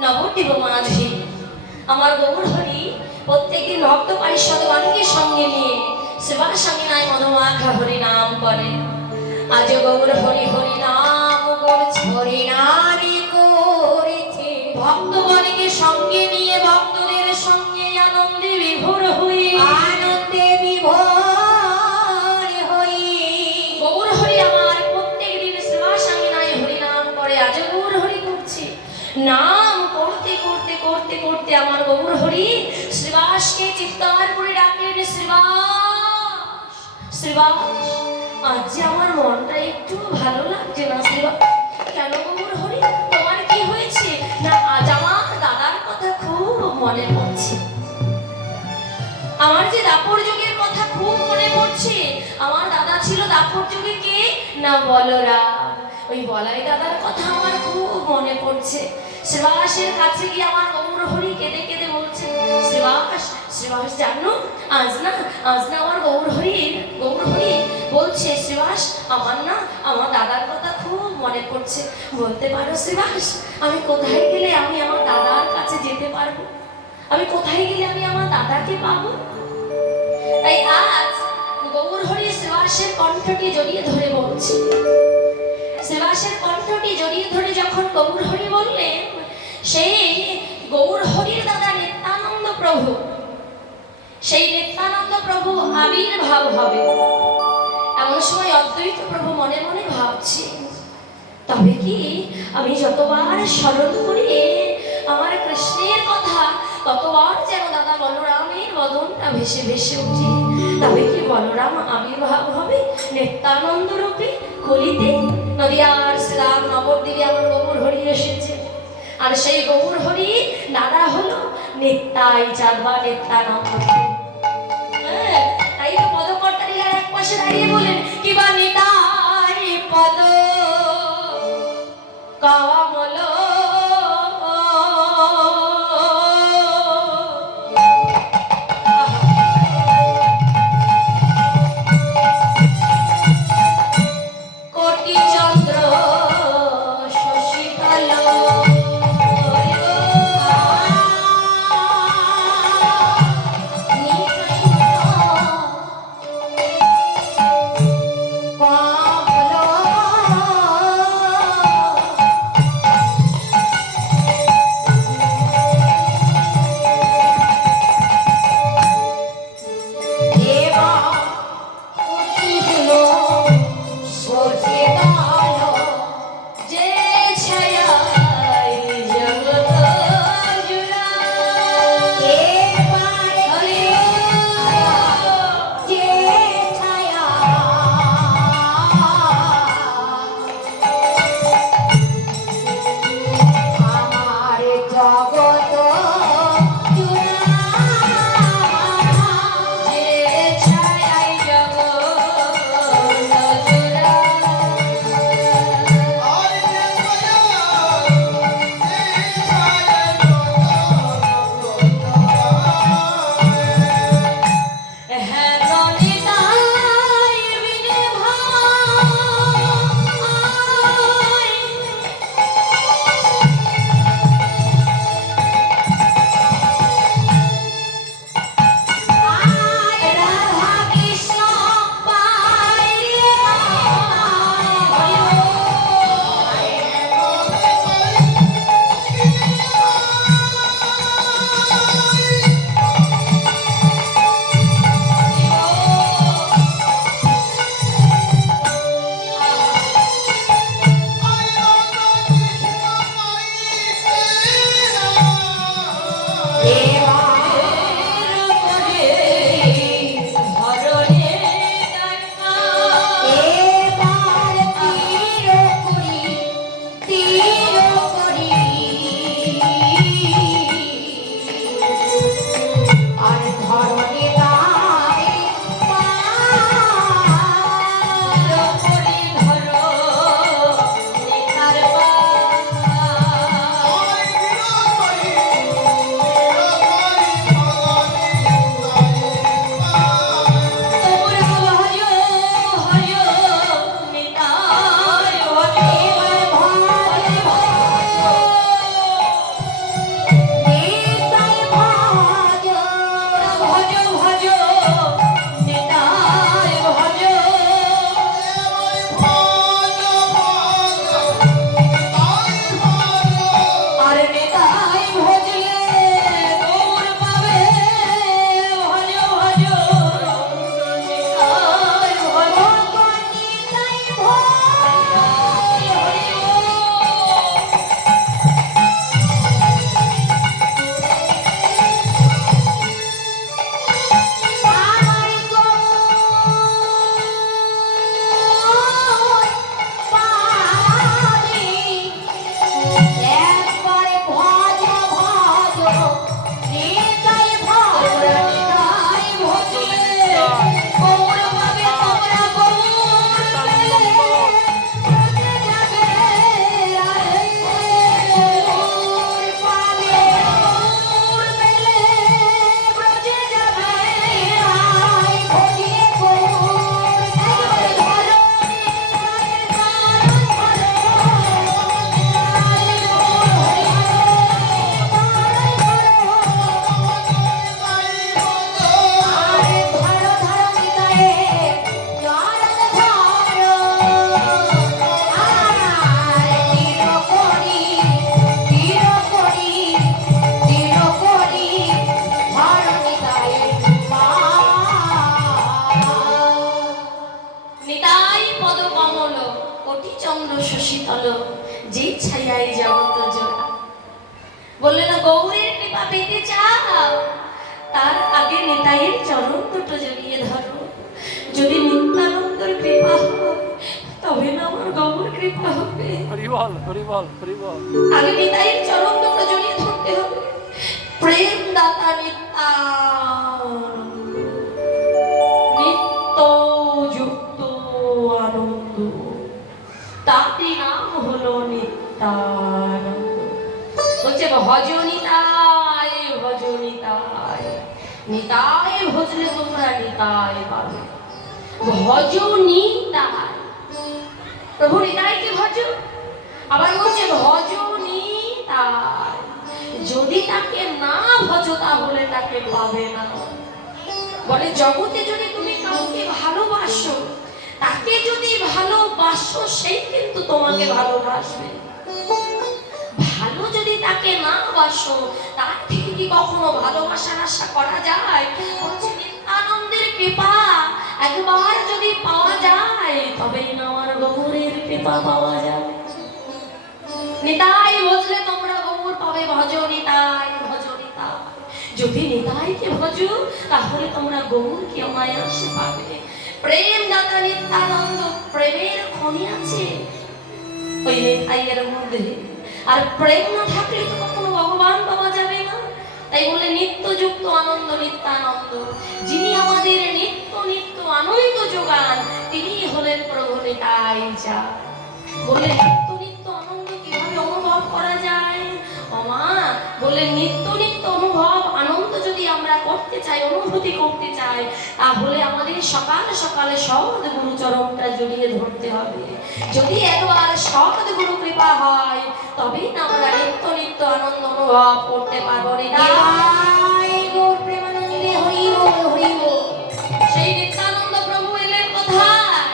নবদ্বীপ মাঝে আমার গৌর হরি প্রত্যেকদিন ভক্ত পারিষদগণকে সঙ্গে নিয়ে সেবার সঙ্গে নাই মনোমাখা হরি নাম করে। আজ গৌর হরি হরি নাম করছে, হরি নামে করেছে ভক্তগণকে সঙ্গে নিয়ে ভক্তদের সঙ্গে আনন্দে বিভোর হয়ে আনন্দে বিভোর হই। গৌর হরি আমার প্রত্যেক দিন সেবার সঙ্গে নাই হরি নাম করে। আজ গৌর হরি করছে, নাম করতে করতে করতে করতে আমার গৌর হরি শ্রীবাসকে চিৎকার করে ডাকলেন, শ্রীবাস শ্রীবাস, আজ যে আমার মনটা একটু ভালো লাগছে না শ্রীবাস। কেন গৌর হরি, তোমার কি হয়েছে? না আজ আমার দাদার কথা খুব মনে পড়ছে, আমার যে দাপর যুগের কথা খুব মনে পড়ছে। আমার দাদা ছিল দাপর যুগে কে না বলরাম, ওই বলাই দাদার কথা আমার খুব মনে পড়ছে। শ্রীবাসের কাছে গিয়ে আমার গৌর হরি কেঁদে কেঁদে বলছে, শ্রীবাস শ্রীবাস জানো আজ না আমার গৌর হরি বলছে, শ্রীবাস আমার না আমার দাদার কথা খুব মনে পড়ছে। বলতে পারো শ্রীবাস, আমি কোথায় গেলে আমি আমার দাদার কাছে যেতে পারবো? আমি কোথায় গেলে আমি আমার দাদাকে পাবো? তাই আজ গৌর হরি শ্রীবাসের কণ্ঠটি জড়িয়ে ধরে বলছে, শ্রীবাসের কণ্ঠটি জড়িয়ে ধরে যখন গৌর হরি বললেন, সেই গৌর হরির দাদা নিত্যানন্দ প্রভু, সেই নিত্যানন্দ প্রভু আবির্ভাব হবে। এমন সময় অদ্বৈত প্রভু মনে মনে ভাবছে, তবে কি আমি যতবার স্মরণ করি আমার কৃষ্ণের কথা, ততবার যেন দাদা বলরামের বদনটা ভেসে ভেসে উঠে। তবে কি বলরাম আবির্ভাব হবে নিত্যানন্দ রূপে কলিতে? নদিয়ার শ্রীরাম নবদ্বীপে আমার গৌর হরি এসেছে, আর সেই গৌর হরি দাদা হলো নিত্যাই চাঁদ বা নিত্যানন্দ। হ্যাঁ, তাই তো পদকর্তা লীলার এক পাশে দাঁড়িয়ে বলেন, কিবা নিতাই পদ কমল কোটি চন্দ্র শশীতল নিতাই ভজ ভজ ভজ নিতাই ভজ আর নিতাই ভজলে গৌর পাবে ভজ ভজ নিতাই ভজ নিতাই ভজ হরি বল। আমার গৌর পানি একবারে ভজ ভজ নিতাই ভজ নিতাই ভজলে গৌর পাবে তোমরা গৌর পেলে যাবে গৌর পাবে গৌর পেলে ব্রজে যাবে আয় ভজিয়ে গৌর একবারে ধরো আরে ধরো ধরো নিতায়ে চরণ ধরো আরে তীর করি ধরো নিতায়ে মা নিতাই পদ কমল কোটি চন্দ্র শশীতল যে ছায়াই জগত জোড়া। বললে না গৌরের কৃপা পেতে চাও তার আগে নিতাইয়ের চরণ দুটো জড়িয়ে ধরো। যদি নিত্যানন্দের কৃপা হয় তবে না আমার গৌর কৃপা হবে। হরিবল হরিবল হরিবল আগে নিতাইয়ের চরণ দুটো জড়িয়ে ধরতে হবে। প্রেম দাতা নিত্যানন্দ নিত্য যুক্ত আনন্দ তারই নাম হলো নিত্যানন্দ। বলছে ভজ নিতাই ভজ নিতাই নিতাই ভজলে তোমরা নিতাই পাবে। ভজ নিতাই প্রভু নিতাইকে ভজ। আবার বলছে ভজ নিতাই যদি তাকে না ভজ তাহলে তাকে পাবে না। বলে জগতে যদি তুমি কাউকে ভালোবাসো তাকে যদি ভালোবাসো সেই কিন্তু তোমাকে ভালোবাসবে। ভালো যদি তাকে না বাসো তার থেকে কি কখনো ভালোবাসার আশা করা যায়? বলছে নিত্যানন্দের কৃপা একবার যদি পাওয়া যায় তবেই না আমার গৌরের কৃপা পাওয়া যায়। নিতাই ভজলে তোমরা গৌর পাবে। ভজ নিতাই ভজ নিতাই যদি নিতাইকে ভজো তাহলে তোমরা গৌরকে অনায়াসে পাবে। প্রেম দাতা নিত্যানন্দ প্রেমের খনি আছে ওই নিতাইয়ের মধ্যে। আর প্রেম না থাকলে তো কখনো ভগবান পাওয়া যাবে না। তাই বলে নিত্যযুক্ত আনন্দ নিত্যানন্দ যিনি আমাদের নিত্য নিত্য আনন্দ যোগান তিনি হলেন প্রভু নিতাই। যা বলে নিত্য নিত্য আনন্দ কিভাবে অনুভব করা যায়? মা বলে নিত্য নিত্য অনুভব আনন্দ যদি আমরা করতে চাই অনুভূতি করতে চাই তাহলে আমাদের সকাল সকালে সদ্গুরু চরণটা জড়িয়ে ধরতে হবে। যদি একবার সদ্গুরু কৃপা হয় তবেই না আমরা নিত্য নিত্য আনন্দ অনুভব করতে পারবো। নিতাই গৌর প্রেমানন্দে হরি বল হরি বল। সেই নিত্যানন্দ প্রভু এলেন কোথায়?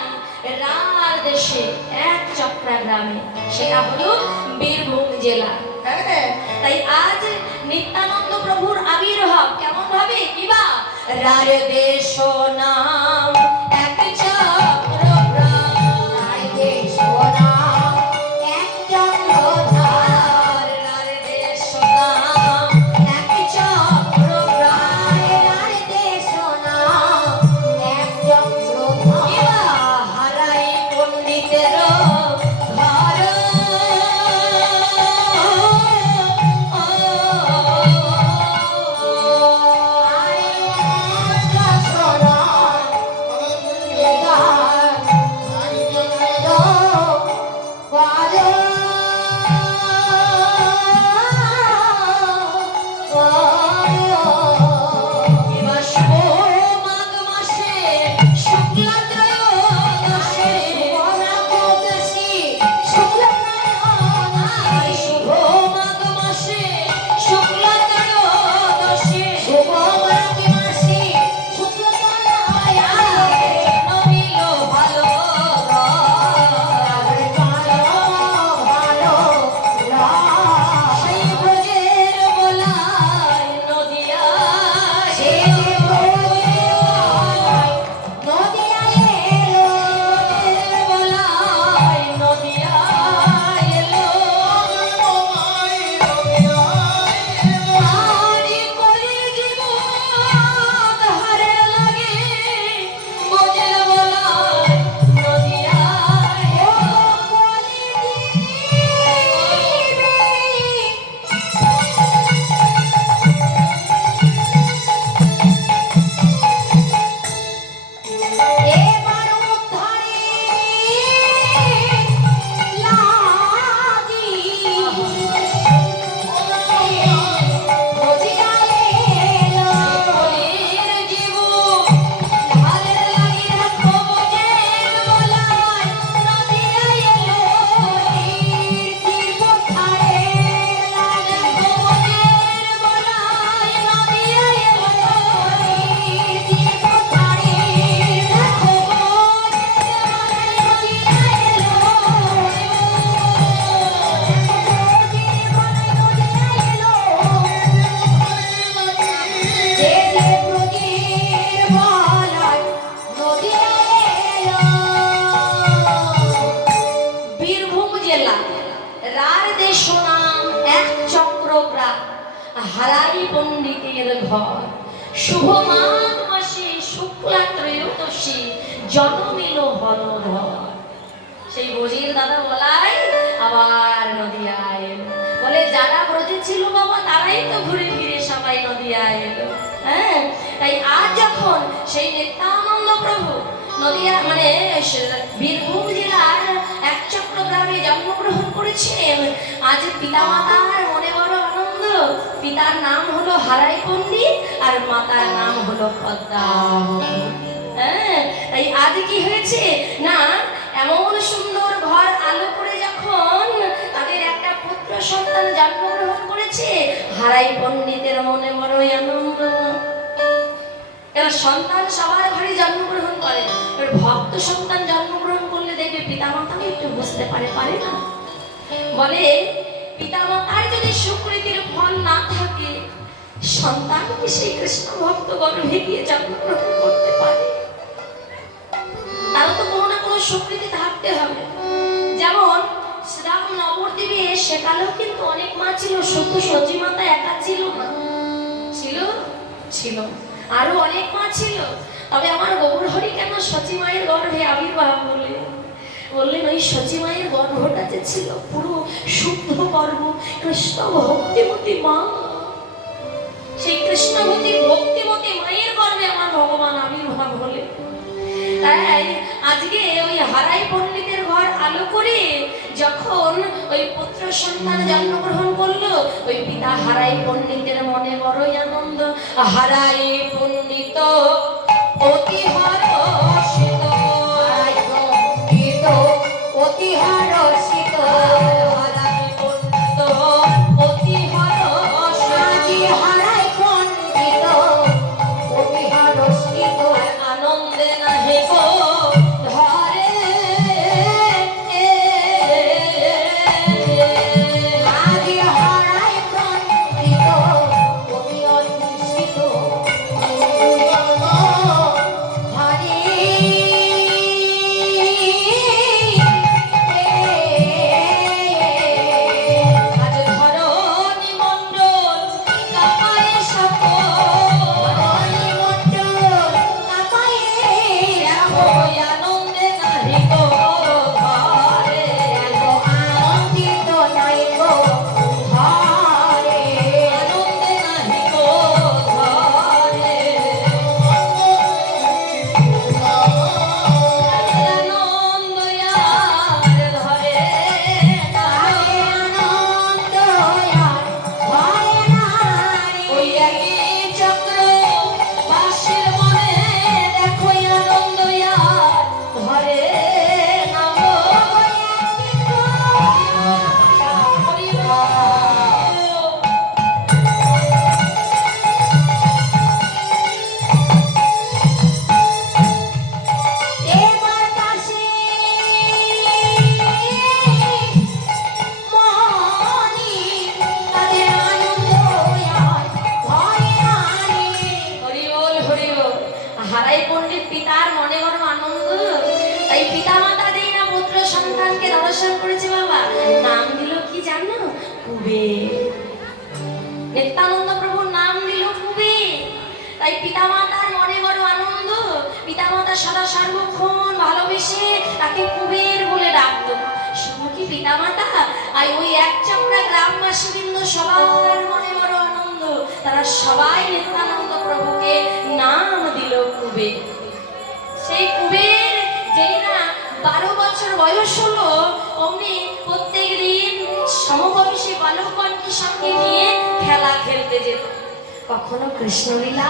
রার দেশে এক চক্রা গ্রামে, সেটা হলো বীরভূম জেলা। তাই আজ নিত্যানন্দ প্রভুর আবির্ভাব কেমন ভাবে কিবা রার দেশ নাম এক চক্র রার দেশ নাম এক চক্রধার রার দেশ নাম এক চক্র রার দেশ নাম এক চক্রধার কিবা হারাই পণ্ডিতের ঘর হারাই পণ্ডিতের ঘর, শুভ মাঘ মাসে শুক্লা ত্রয়োদশী জন্মিল হরধর। সেই বজির দাদা বলাই আবার নদিয়ায় এলো। বলে যারা ব্রজে ছিল বাবা তারাই তো ঘুরে ফিরে সবাই নদিয়ায় এলো। হ্যাঁ, তাই আজ যখন সেই নিত্যানন্দ প্রভু নদিয়া মানে বীরভূম জেলার একচক্র গ্রামে জন্মগ্রহণ করেছেন, আজ পিতা মাতার মনে বড় আনন্দ। পিতার নাম হলো হারাই পণ্ডিত আর মাতার নাম হলো পদ্মাবতী। হ্যাঁ, তাই আজ কি হয়েছে না, এমন সুন্দর ঘর আলো করে যখন তাদের একটা পুত্র সন্তান জন্মগ্রহণ করেছে, হারাই পণ্ডিতের মনে বড়ই আনন্দ। এরা সন্তান সবার ঘরে জন্মগ্রহণ করে, ভক্ত সন্তান জন্মগ্রহণ করলে দেখবে পিতামাতাকে একটু বুঝতে পারে না। বলে পিতামাতার যদি সুকৃতির ফল না থাকে, সন্তান কি সেই কৃষ্ণ ভক্ত গর্ভে গিয়ে জন্মগ্রহণ করতে পারে? তারও তো কোনো না কোনো সুকৃতি থাকতে হবে। যেমন শ্রীরাম নবদ্বীপে সেকালেও কিন্তু অনেক মা ছিল, শুধু সচী মাতা একা ছিল না, ছিল আরো অনেক মা ছিল। তবে আমার গৌর হরি কেন সচী মায়ের গর্ভে আবির্ভাব বললেন ওই সচী মায়ের গর্ভটা যে ছিল পুরো শুদ্ধ গর্ভ, কৃষ্ণ ভক্তিমতী মা। সেই কৃষ্ণবতী ভক্তিমতী মায়ের গর্ভে আমার ভগবান আবির্ভাব হলেন। তাই আজকে ওই হারাই পণ্ডিতের ঘর আলো করে যখন ওই পুত্র সন্তান জন্মগ্রহণ করলো, ওই পিতা হারাই পণ্ডিতের মনে বড়ই আনন্দ। হারাই পণ্ডিত অতি হর্ষিত, হারাই পণ্ডিত অতি হর্ষিত, হারাই পণ্ডিত অতি হর্ষিত, হারাই পণ্ডিত অতি হর্ষিত, আনন্দে নাহি গো ধরে। আদি হারাই পণ্ডিত অতি হর্ষিত, হরে আজ ধরণী মণ্ডল কাপায়ে সকল, ধরণী মণ্ডল কাপায়ে সকল, আনন্দে নাহি গো ঘরে, আনন্দিত নাই গো ঘরে, আনন্দে নাহি গো ঘরে। আনন্দ আর ধরে না, আনন্দ আর ধরে না, ওই একই চক্র বাসের মনে দেখো আনন্দ আর ধরে না গো। এবার কাশি মনি তাদের আনন্দ আর ভয় নাই। হরি বল হরি বল। হারাই পণ্ডিত পিতার মনে বড় আনন্দ। তাই পিতা মাতা যেই না পুত্র সন্তানকে দর্শন করেছে বাবা, নাম দিল কি জানো? কুবের। নিত্যানন্দ প্রভুর নাম দিল কুবের। তাই পিতা মাতার মনে বড় আনন্দ। পিতা মাতা সদা সর্বক্ষণ ভালোবেসে তাকে কুবের বলে ডাকতো। শুধু কি পিতা মাতা, আর ওই একচক্রা গ্রামবাসীবৃন্দ সবার মনে বড় আনন্দ। তারা সবাই নিত্যানন্দ প্রভুকে নাম দিল কুবের। সেই কুবের যেই না 12 বছর বয়স হলো, অমনি প্রত্যেক দিন সমবয়সী বালকগণকে সঙ্গে নিয়ে খেলা খেলতে যেত। কখনো কৃষ্ণলীলা,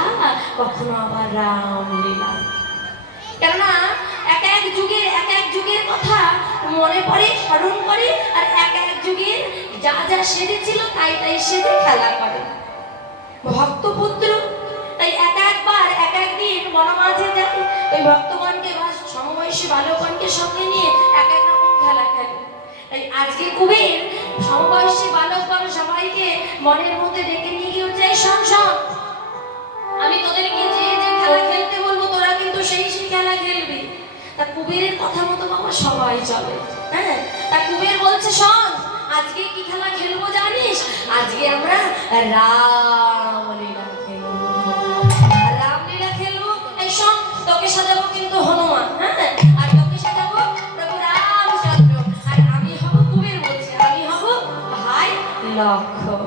কখনো আবার রামলীলা। কেননা এক এক যুগের কথা মনে পড়ে, স্মরণ করে, আর এক এক যুগের যা যা সেজেছিল তাই সেজে খেলা করে ভক্তপুত্র। তাই একবার এক একদিন বনমাঝে যায়, ওই ভক্তগণকে বা সমবয়সী বালকগণকে সঙ্গে নিয়ে এক এক রকম খেলা খেলে। তাই আজকে কুবের সমবয়সী বালকগণ সবাইকে মনের মধ্যে ডেকে নিয়ে গিয়ে যাই, শোন আমি তোদেরকে যে যে খেলা খেলতে বলবো তোরা কিন্তু সেই খেলা খেলবি। তা কুবেরের কথা মতো বাবা সবাই চলে। হ্যাঁ, তা কুবের বলছে শোন আজকে কি খেলা খেলবো জানিস? আজকে আমরা রামলীলা খেলবো। রামলীলা খেলবো। এই শোন, তোকে সাজাবো কিন্তু হনুমান, হ্যাঁ, আর তোকে সাজাবো প্রভু রামচন্দ্র, আর আমি হব কুবের, বলছি আমি হব ভাই লক্ষ্মণ।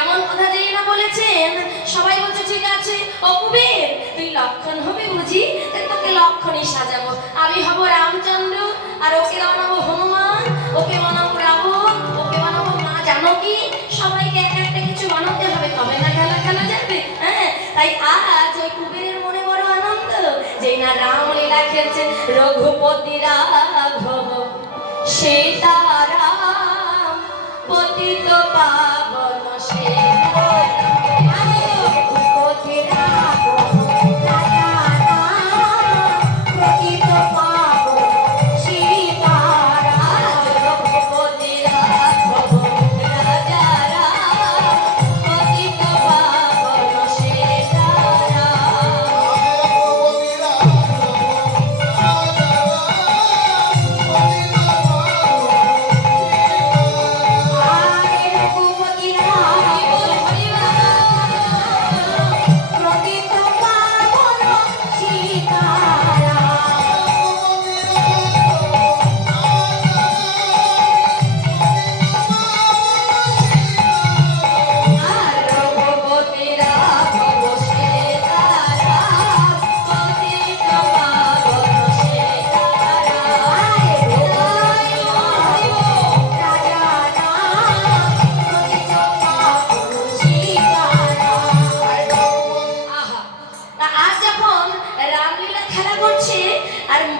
এমন কথা যেই না বলেছেন, সবাই বলছে ঠিক আছে ও কুবের তুই লক্ষণ হবে বুঝি, তাই তোকে লক্ষণই সাজাবো। আমি হব রামচন্দ্র, আর ওকে বানাবো হনুমান, ওকে বানাবো রাবণ, ওকে বানাবো মা জানকী। সবাইকে একটা একটা কিছু বানাতে হবে, তবে না খেলা খেলা যাবে। হ্যাঁ, তাই আজ ওই কুবেরের মনে বড় আনন্দ, যেই না রামলীলা খেলছে। রঘুপতি রাঘব সীতারাম পতিত পাবন সীতারাম, রঘুপতি রাঘব পতিত পাবন সীতারাম, রঘুপতি রাঘব রাজারাম পতিত পাবন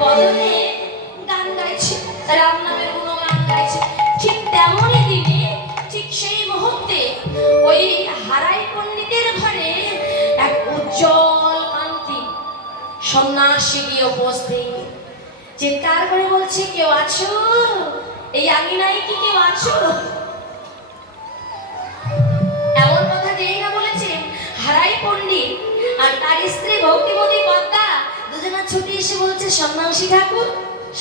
বদনে গান গাইছে, রাম নামের গুণগান গাইছে। ঠিক তেমনই দিনে, ঠিক সেই মুহূর্তে ওই হারাই পণ্ডিতের ঘরে এক উজ্জ্বল কান্তি সন্ন্যাসী গিয়ে উপস্থিত। চিৎকার করে বলছে, কেউ আছো? এই আঙিনায় কি কেউ আছো? এমন কথা যেই না বলেছে, হারাই পণ্ডিত আর তার স্ত্রী ভক্তিমতী পদ্মা দুজনা ছুটে এসে বলছে, সন্ন্যাসী ঠাকুর,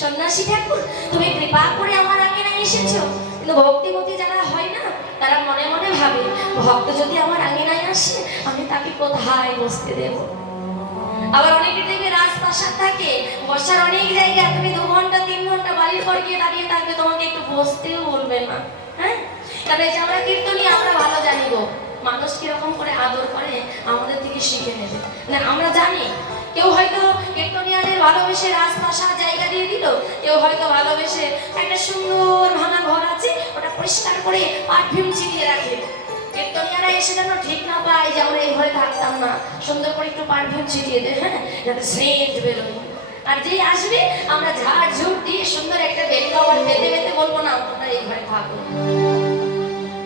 সন্ন্যাসী ঠাকুর তুমি কৃপা করে আমার আঙিনায় এসেছো। কিন্তু ভক্তিমতী যারা হয় না, তারা মনে মনে ভাবে, ভক্ত যদি আমার আঙিনায় আসে আমি তাকে কোথায় বসতে দেব। আবার অনেকে দেখবে রাজপ্রাসাদ থাকে, বসার অনেক জায়গা, তুমি 2 ঘন্টা 3 ঘন্টা বাড়ির পর গিয়ে দাঁড়িয়ে থাকবে, তোমাকে একটু বসতেও বলবে না। হ্যাঁ, তবে যে আমরা কীর্তনী আমরা ভালো জানিব মানুষ কিরকম করে আদর করে, আমাদের থেকে শিখে নেবে না। আমরা জানি কেউ হয়তো কীর্তনিয়াদের ভালোবেসে রাজপ্রাসাদ জায়গা দিয়ে দিল, কেউ হয়তো ভালোবেসে একটা সুন্দর ভাঙা ঘর আছে, ওটা পরিষ্কার করে পারফিউম ছিটিয়ে রাখে। কীর্তনিয়ারা এসে যেন ঠিক না পায় যে আমরা এই ঘরে থাকতাম না, সুন্দর করে একটু পারফিউম ছিটিয়ে দেয়, হ্যাঁ, যাতে সেন্ট বেরোয়। আর যেই আসবে আমরা ঝাড় ঝুট দিয়ে সুন্দর একটা বেড কভার পেতে পেতে বলবো না তোমরা এই ঘরে থাকো।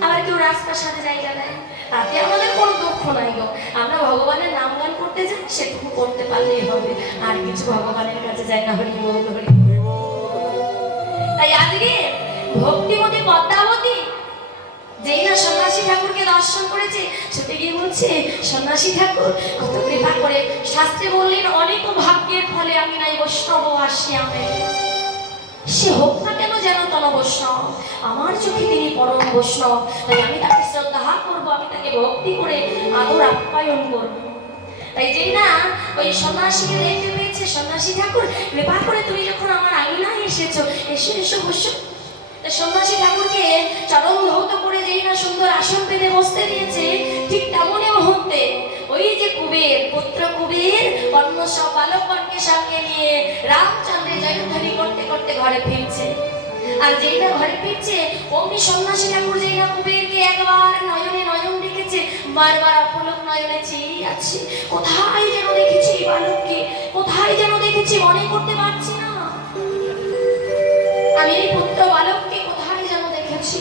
আবার কেউ রাজপ্রাসাদে জায়গা দেয়, তাতে আমাদের কোনো দুঃখ নাই গো। আমরা ভগবানের নাম গান করতে যাই, সেটুকু করতে পারলেই হবে, আর কিছু ভগবানের কাছে যাই না। হরি বল, হরি বল। তাই আজকে ভক্তিমতী পদ্মাবতী যেই না সন্ন্যাসী ঠাকুরকে দর্শন করেছে, ছুটে গিয়ে বলছে, সন্ন্যাসী ঠাকুর কত কৃপা করে, শাস্ত্রে বললেন অনেক ভাগ্যের ফলে আমি নাই বৈষ্ণব আসি আমি। সে হোক না কেন যেন তন বৈষ্ণব, আমার চোখে তিনি পরম বৈষ্ণব, তাই আমি তাকে শ্রদ্ধা করবো, আমি তাকে ভক্তি করে আদর আপ্যায়ন করবো। তাই যেই না ওই সন্ন্যাসীকে দেখতে পেয়েছে, সন্ন্যাসী ঠাকুর কৃপা করে তুমি যখন আমার আঙিনায় এসেছো, এসো এসো বসো। সন্ন্যাসী ঠাকুরকে চরণ ধৌত করে যেই না সুন্দর আসন পেতে বসতে দিয়েছে, ঠিক তেমনই মুহূর্তে ওই যে কুবের, পুত্র কুবের অন্য সব বালকগণকে সঙ্গে নিয়ে রামচন্দ্রের জয়ধ্বনি করতে করতে ঘরে ফিরছে। আর যেই না ঘরে ফিরছে, অমনি সন্ন্যাসী ঠাকুর যেই না কুবেরকে একবার নয়নে নয়ন রেখেছে, বারবার অপলক নয়নে চেয়ে আছে। কোথায় যেন দেখেছি বালককে, কোথায় যেন দেখেছি, মনে করতে পারছি না। আমি এই পুত্র বালককে কোথায় যেন দেখেছি।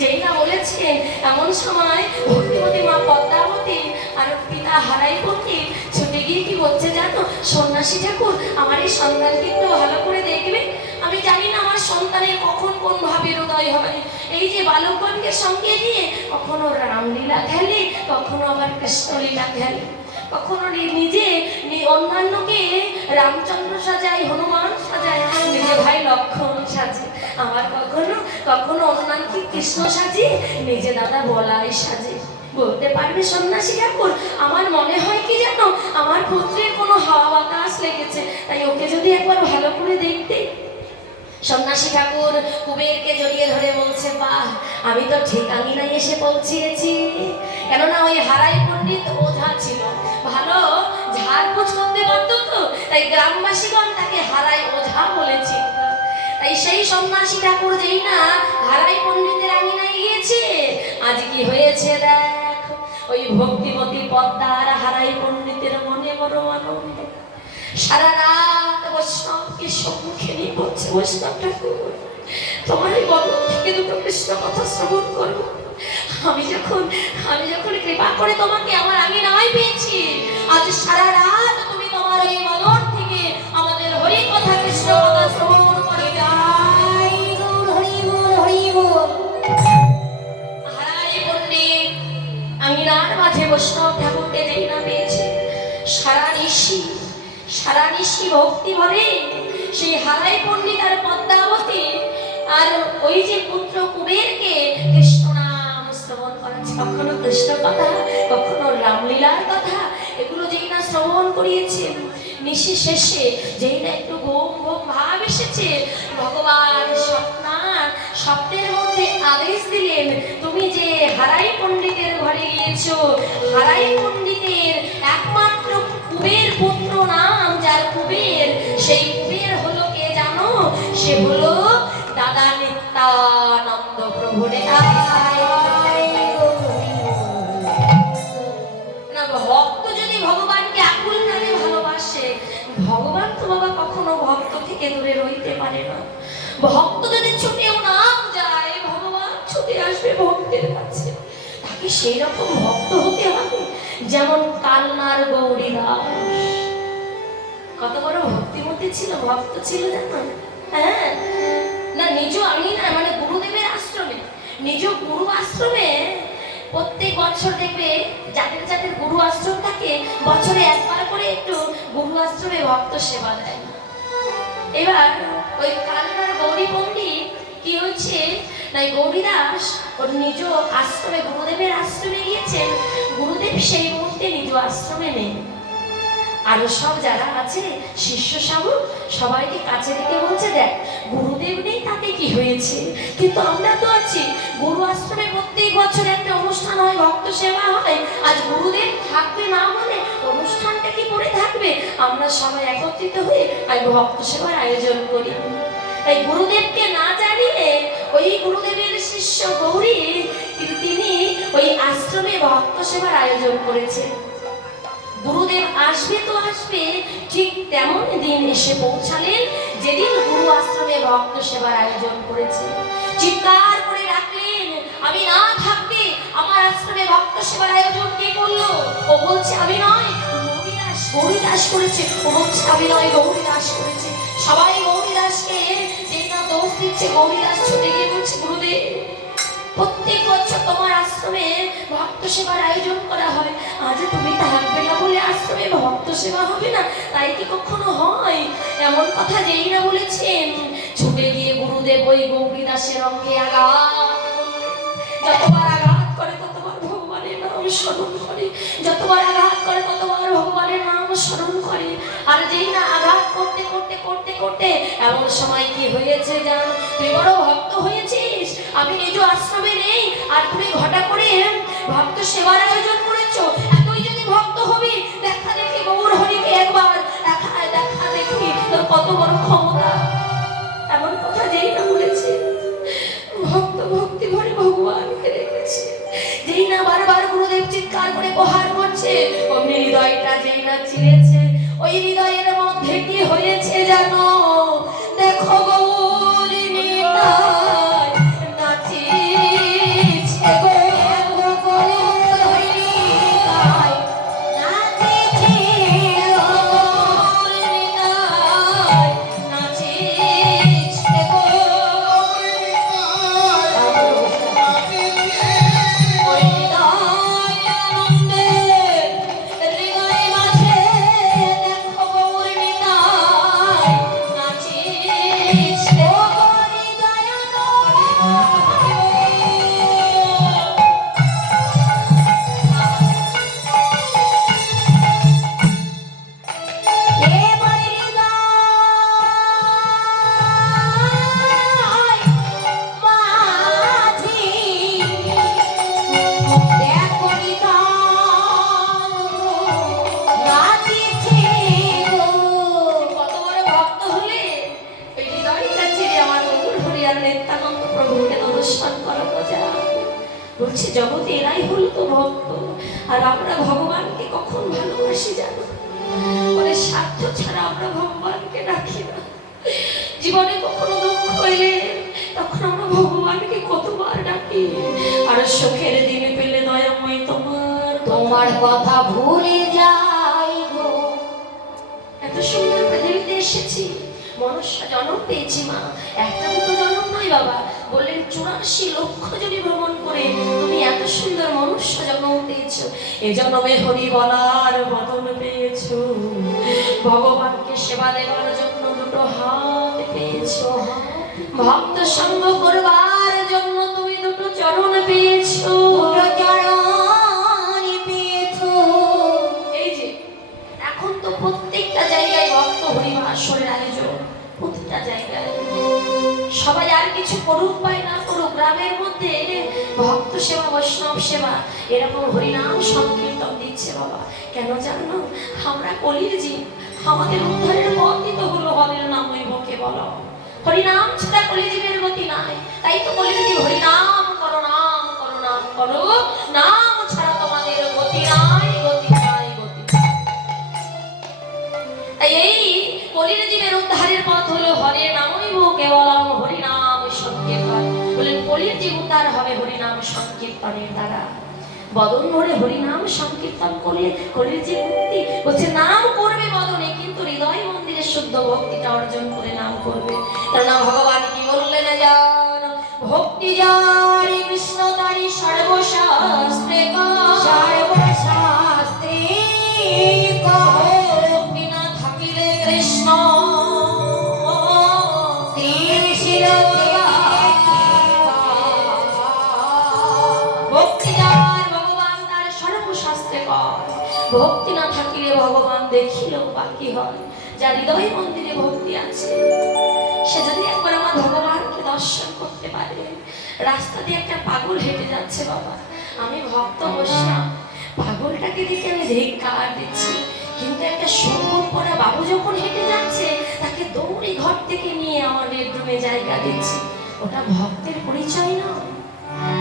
যেই না বলেছে, এমন সময় ভক্তিমতী মা পদ্মাবতী আর পিতা হারাই পণ্ডিত ছুটে গিয়ে কি বলছে জানো, সন্ন্যাসী ঠাকুর আমার এই সন্তানকে একটু ভালো করে দেখবে। আমি জানি না আমার সন্তানের কখন কোন ভাবে হৃদয় হয়। এই যে বালকগণকে সঙ্গে নিয়ে কখনো রামলীলা খেলে, কখনো আবার কৃষ্ণলীলা খেলে। কখনো নিজে অন্যান্যকে রামচন্দ্র সাজায়, হনুমান সাজায়, নিজে ভাই লক্ষ্মণ সাজে। আমার কখনো কখনো অন্যান্যকে কৃষ্ণ সাজে, নিজে দাদা বলাই সাজে। বলতে পারবে সন্ন্যাসী ঠাকুর, আমার মনে হয় কি জানো, আমার পুত্রের কোনো হাওয়া বাতাস লেগেছে, তাই ওকে যদি একবার ভালো করে দেখতে। সন্ন্যাসী ঠাকুর কুবেরকে জড়িয়ে ধরে বলছে, বাহ, আমি তো ঠিক আঙিনায় এসে পৌঁছিয়েছি। কেননা ওই হারাই পণ্ডিত ওঝা ছিল, ভালো ঝাড়পোছ করতে পারতো তো, তাই গ্রামবাসীগণ তাকে হারাই ওঝা বলেছিল। তাই সেই সন্ন্যাসী ঠাকুর যেই না হারাই পণ্ডিতের আঙিনায় গিয়েছে, আজ কি হয়েছে দেখ, ওই ভক্তিমতী পদ্মার হারাই পণ্ডিতের মনে বড় আনন্দ। সারা রাত বৈষ্ণবকে সম্মুখে নিয়ে বলছে, বৈষ্ণব ঠাকুর, তোমার এই বদন থেকে দুটো কৃষ্ণ কথা শ্রবণ করবো। আমি যখন কৃপা করে তোমাকে আমার আঙিনায় পেয়েছি, আজ সারা রাত তুমি তোমার এই বদন থেকে আমাদের হরি কথা কৃষ্ণ কথা শ্রবণ করে যাই। হরি বল, হরি বল। হারাই পণ্ডিত আঙিনার মাঝে বৈষ্ণব ঠাকুরকে যেই না পেয়েছে, সারা নিশি ভক্তি ভরে সেই হারাই পণ্ডিত আর পদ্মাবতী আর ওই যে পুত্র কুবেরকে কৃষ্ণ নাম শ্রবণ করাচ্ছে। কখনো কৃষ্ণ কথা, কখনো রামলীলার কথা, এগুলো যেই না শ্রবণ করিয়েছে, নিশি শেষে যেই না একটু ঘুম ঘুম ভাব এসেছে, ভগবান স্বপ্নের মধ্যে আদেশ দিলেন, তুমি যে হারাই পণ্ডিতের ঘরে গিয়েছো, হারাই পণ্ডিতের একমাত্র কুবের পুত্র নাম যার কুবের, সেই কুবের হলো কে জানো, সে হলো দাদা নিত্যানন্দ প্রভু। না, ভক্ত যদি ভগবানকে আকুল প্রাণে ভালোবাসে, ভগবান তো বাবা কখনো ভক্ত থেকে দূরে রইতে পারে না। ভক্ত যদি ছুটেও না যায়, ভগবান ছুটে আসবে ভক্তের কাছে। তাকে সেই রকম ভক্ত হতে হবে যেমন কালনার গৌরী দাস। কত বড় ভক্তিমতী ছিল, ভক্ত ছিল জানো? হ্যাঁ, না নিজ আমি না মানে গুরুদেবের আশ্রমে, নিজ গুরু আশ্রমে প্রত্যেক বছর দেখবে যাদের যাদের গুরু আশ্রম থাকে, বছরে একবার করে একটু গুরু আশ্রমে ভক্ত সেবা দেয়। এবার ওই কালনার গৌরী পণ্ডিত কি হচ্ছে না, গৌরীদাস ওর নিজ আশ্রমে গুরুদেবের আশ্রমে গিয়েছেন, গুরুদেব সেই মুহূর্তে নিজ আশ্রমে নেই। আরো সব যারা আছে শিষ্য শাবক সবাইকে কাছে থেকে বলছে, দেখ গুরুদেব নেই তাতে কি হয়েছে, কিন্তু আমরা তো আছি। গুরু আশ্রমে প্রত্যেক বছর একটা অনুষ্ঠান হয়, ভক্ত সেবা হয়, আজ গুরুদেব থাকবে না বলে অনুষ্ঠানটা কি করে থাকবে, আমরা সবাই একত্রিত হয়ে আজ ভক্ত সেবার আয়োজন করি। তাই গুরুদেবকে না জানিয়ে ওই গুরুদেবের শিষ্য গৌরী তিনি ওই আশ্রমে ভক্ত সেবার আয়োজন করেছে। গুরুদেব আসবে তো আসবে, ঠিক তেমন দিন এসে পৌঁছালেন যেদিন গুরু আশ্রমে ভক্ত সেবার আয়োজন করেছে। চিৎকার করে ডাকলেন, আমি না থাকতে আমার আশ্রমে ভক্ত সেবার আয়োজন কে করলো? ও বলছে আমি নয়, গৌরীদাস করেছে। ও বলছে আমি নয়, গৌরীদাস করেছে। সবাই গৌরীদাসকে যে না দোষ দিচ্ছে, গৌরীদাস ছুটে গিয়ে বলছে, গুরুদেব প্রত্যেক বছর তোমার আশ্রমে ভক্ত সেবার আয়োজন করা হয়, আজ তুমি থাকবে না বলে আশ্রমে ভক্ত সেবা হবে না, তাই কি কখনো হয়? এমন কথা যেই না বলেছেন, ছুটে গিয়ে গুরুদেব ওই গৌরীদাসের অঙ্গে আঘাত করলেন। যতবার আঘাত করে ততবার ভগবানের নাম স্মরণ করে, যতবার আঘাত করে ততবার ভগবানের নাম স্মরণ করে। আর যেই না আঘাত করতে করতে করতে করতে এমন সময় কি হয়েছে জানো, তুই বড় ভক্ত হয়েছিস, আমি নিজ আশ্রমে নেই, আর তুমি ঘটা করে ভক্ত সেবার আয়োজন করেছো। এতই যদি ভক্ত হবি, দেখা দেখি গৌর হরিকে একবার দেখা দেখি তোর কত বড় ক্ষমতা। এমন কথা যেই না বলেছে, ভক্ত ভক্তি ভরে ভগবানকে দেখেছে। যেই না বারবার গুরুদেব চিৎকার করে প্রহার করছে, অমনি হৃদয়টা যেই না চিরেছে, ওই হৃদয়ের মধ্যে কি হয়েছে জানো, দেখো গৌরী নিতাই নাচিছে গো, গৌরী নিতাই নাচিছে, গৌরী নিতাই নাচিছে গো, ওই হৃদয় আনন্দে হৃদয়ে বলছে জগতে এরাই হলো তো ভক্ত, আর আমরা ভগবানকে কখন ভালোবাসি জানো? বলে স্বার্থ ছাড়া আমরা ভগবানকে রাখি না। জীবনে কখনো দুঃখ এলে তখন আমরা ভগবানকে কতবার ডাকি, আর সুখের দিন পেলে দয়াময় তোমার কথা ভুলে যাই গো। এত সুন্দর পৃথিবীতে এসেছি, মনুষ্য জন্ম পেয়েছি মা, একটা দুটো জন্ম নয় বাবা। বললেন 84 লক্ষ যদি ভ্রমণ করে তুমি এত সুন্দর মনুষ্য জন্ম পেয়েছো, এ জন্মে হরি বলার বদন পেয়েছো, ভগবানকে সেবা দেওয়ার জন্য দুটো হাত পেয়েছো, ভক্ত সঙ্গ করবার জন্য তুমি দুটো চরণ পেয়েছো, এই যে এখন তো প্রত্যেকটা জায়গায় ভক্ত হরিবাসরের আয়োজন, প্রতিটা জায়গায় সবাই আর কিছু করুক বা না করুক, গ্রামের মধ্যে ভক্ত সেবা বৈষ্ণব সেবা এরকম হরিনাম সংকীর্তন দিচ্ছে বাবা। কেন জানো? আমরা কলির জীব, আমাদের উদ্ধারের পথই তো হলো হরির নাম ওই মুখে বলো। হরিনাম ছাড়া কলিজীবের গতি নাই, তাই তো কলির জীব হরিনাম করো, নাম করো, নাম করো, নাম ছাড়া তোমাদের গতি নাই, গতি নাই, গতি নাই। তাই এই কলির জীবের উদ্ধারের পথ হলো হরে নামই কেবলম হরিনাম সংকীর্তন। বলেন কলির জীব উদ্ধার হবে হরিনাম সংকীর্তনের দ্বারা। বদন ভরে হরিনাম সংকীর্তন করলে কলির জীব মুক্তি। বলছে নাম করবে বদনে, কিন্তু হৃদয় মন্দিরে শুদ্ধ ভক্তিটা অর্জন করে নাম করবে। কেননা ভগবান কি বললেন জান? ভক্তি যারি কৃষ্ণ তারি সর্বশাস্ত্রে সর্বশাস্ত্রে ভক্তি না থাকিলে কৃষ্ণ ভক্তি যার ভগবান তার সর্বশাস্ত্রে কয়, ভক্তি না থাকিলে ভগবান দেখিলেও বাকি হয়। যার হৃদয় মন্দিরে ভক্তি আছে সে যদি একবার আমার ভগবানকে দর্শন করতে পারে। রাস্তা দিয়ে একটা পাগল হেঁটে যাচ্ছে বাবা, আমি ভক্ত বৈষ্ণব, পাগলটাকে দেখে আমি ধিক্কার দিচ্ছি, কিন্তু একটা সুন্দর পরা বাবু যখন হেঁটে যাচ্ছে তাকে দৌড়ে ঘর থেকে নিয়ে আমার বেডরুমে জায়গা দিচ্ছি। ওটা ভক্তের পরিচয় না?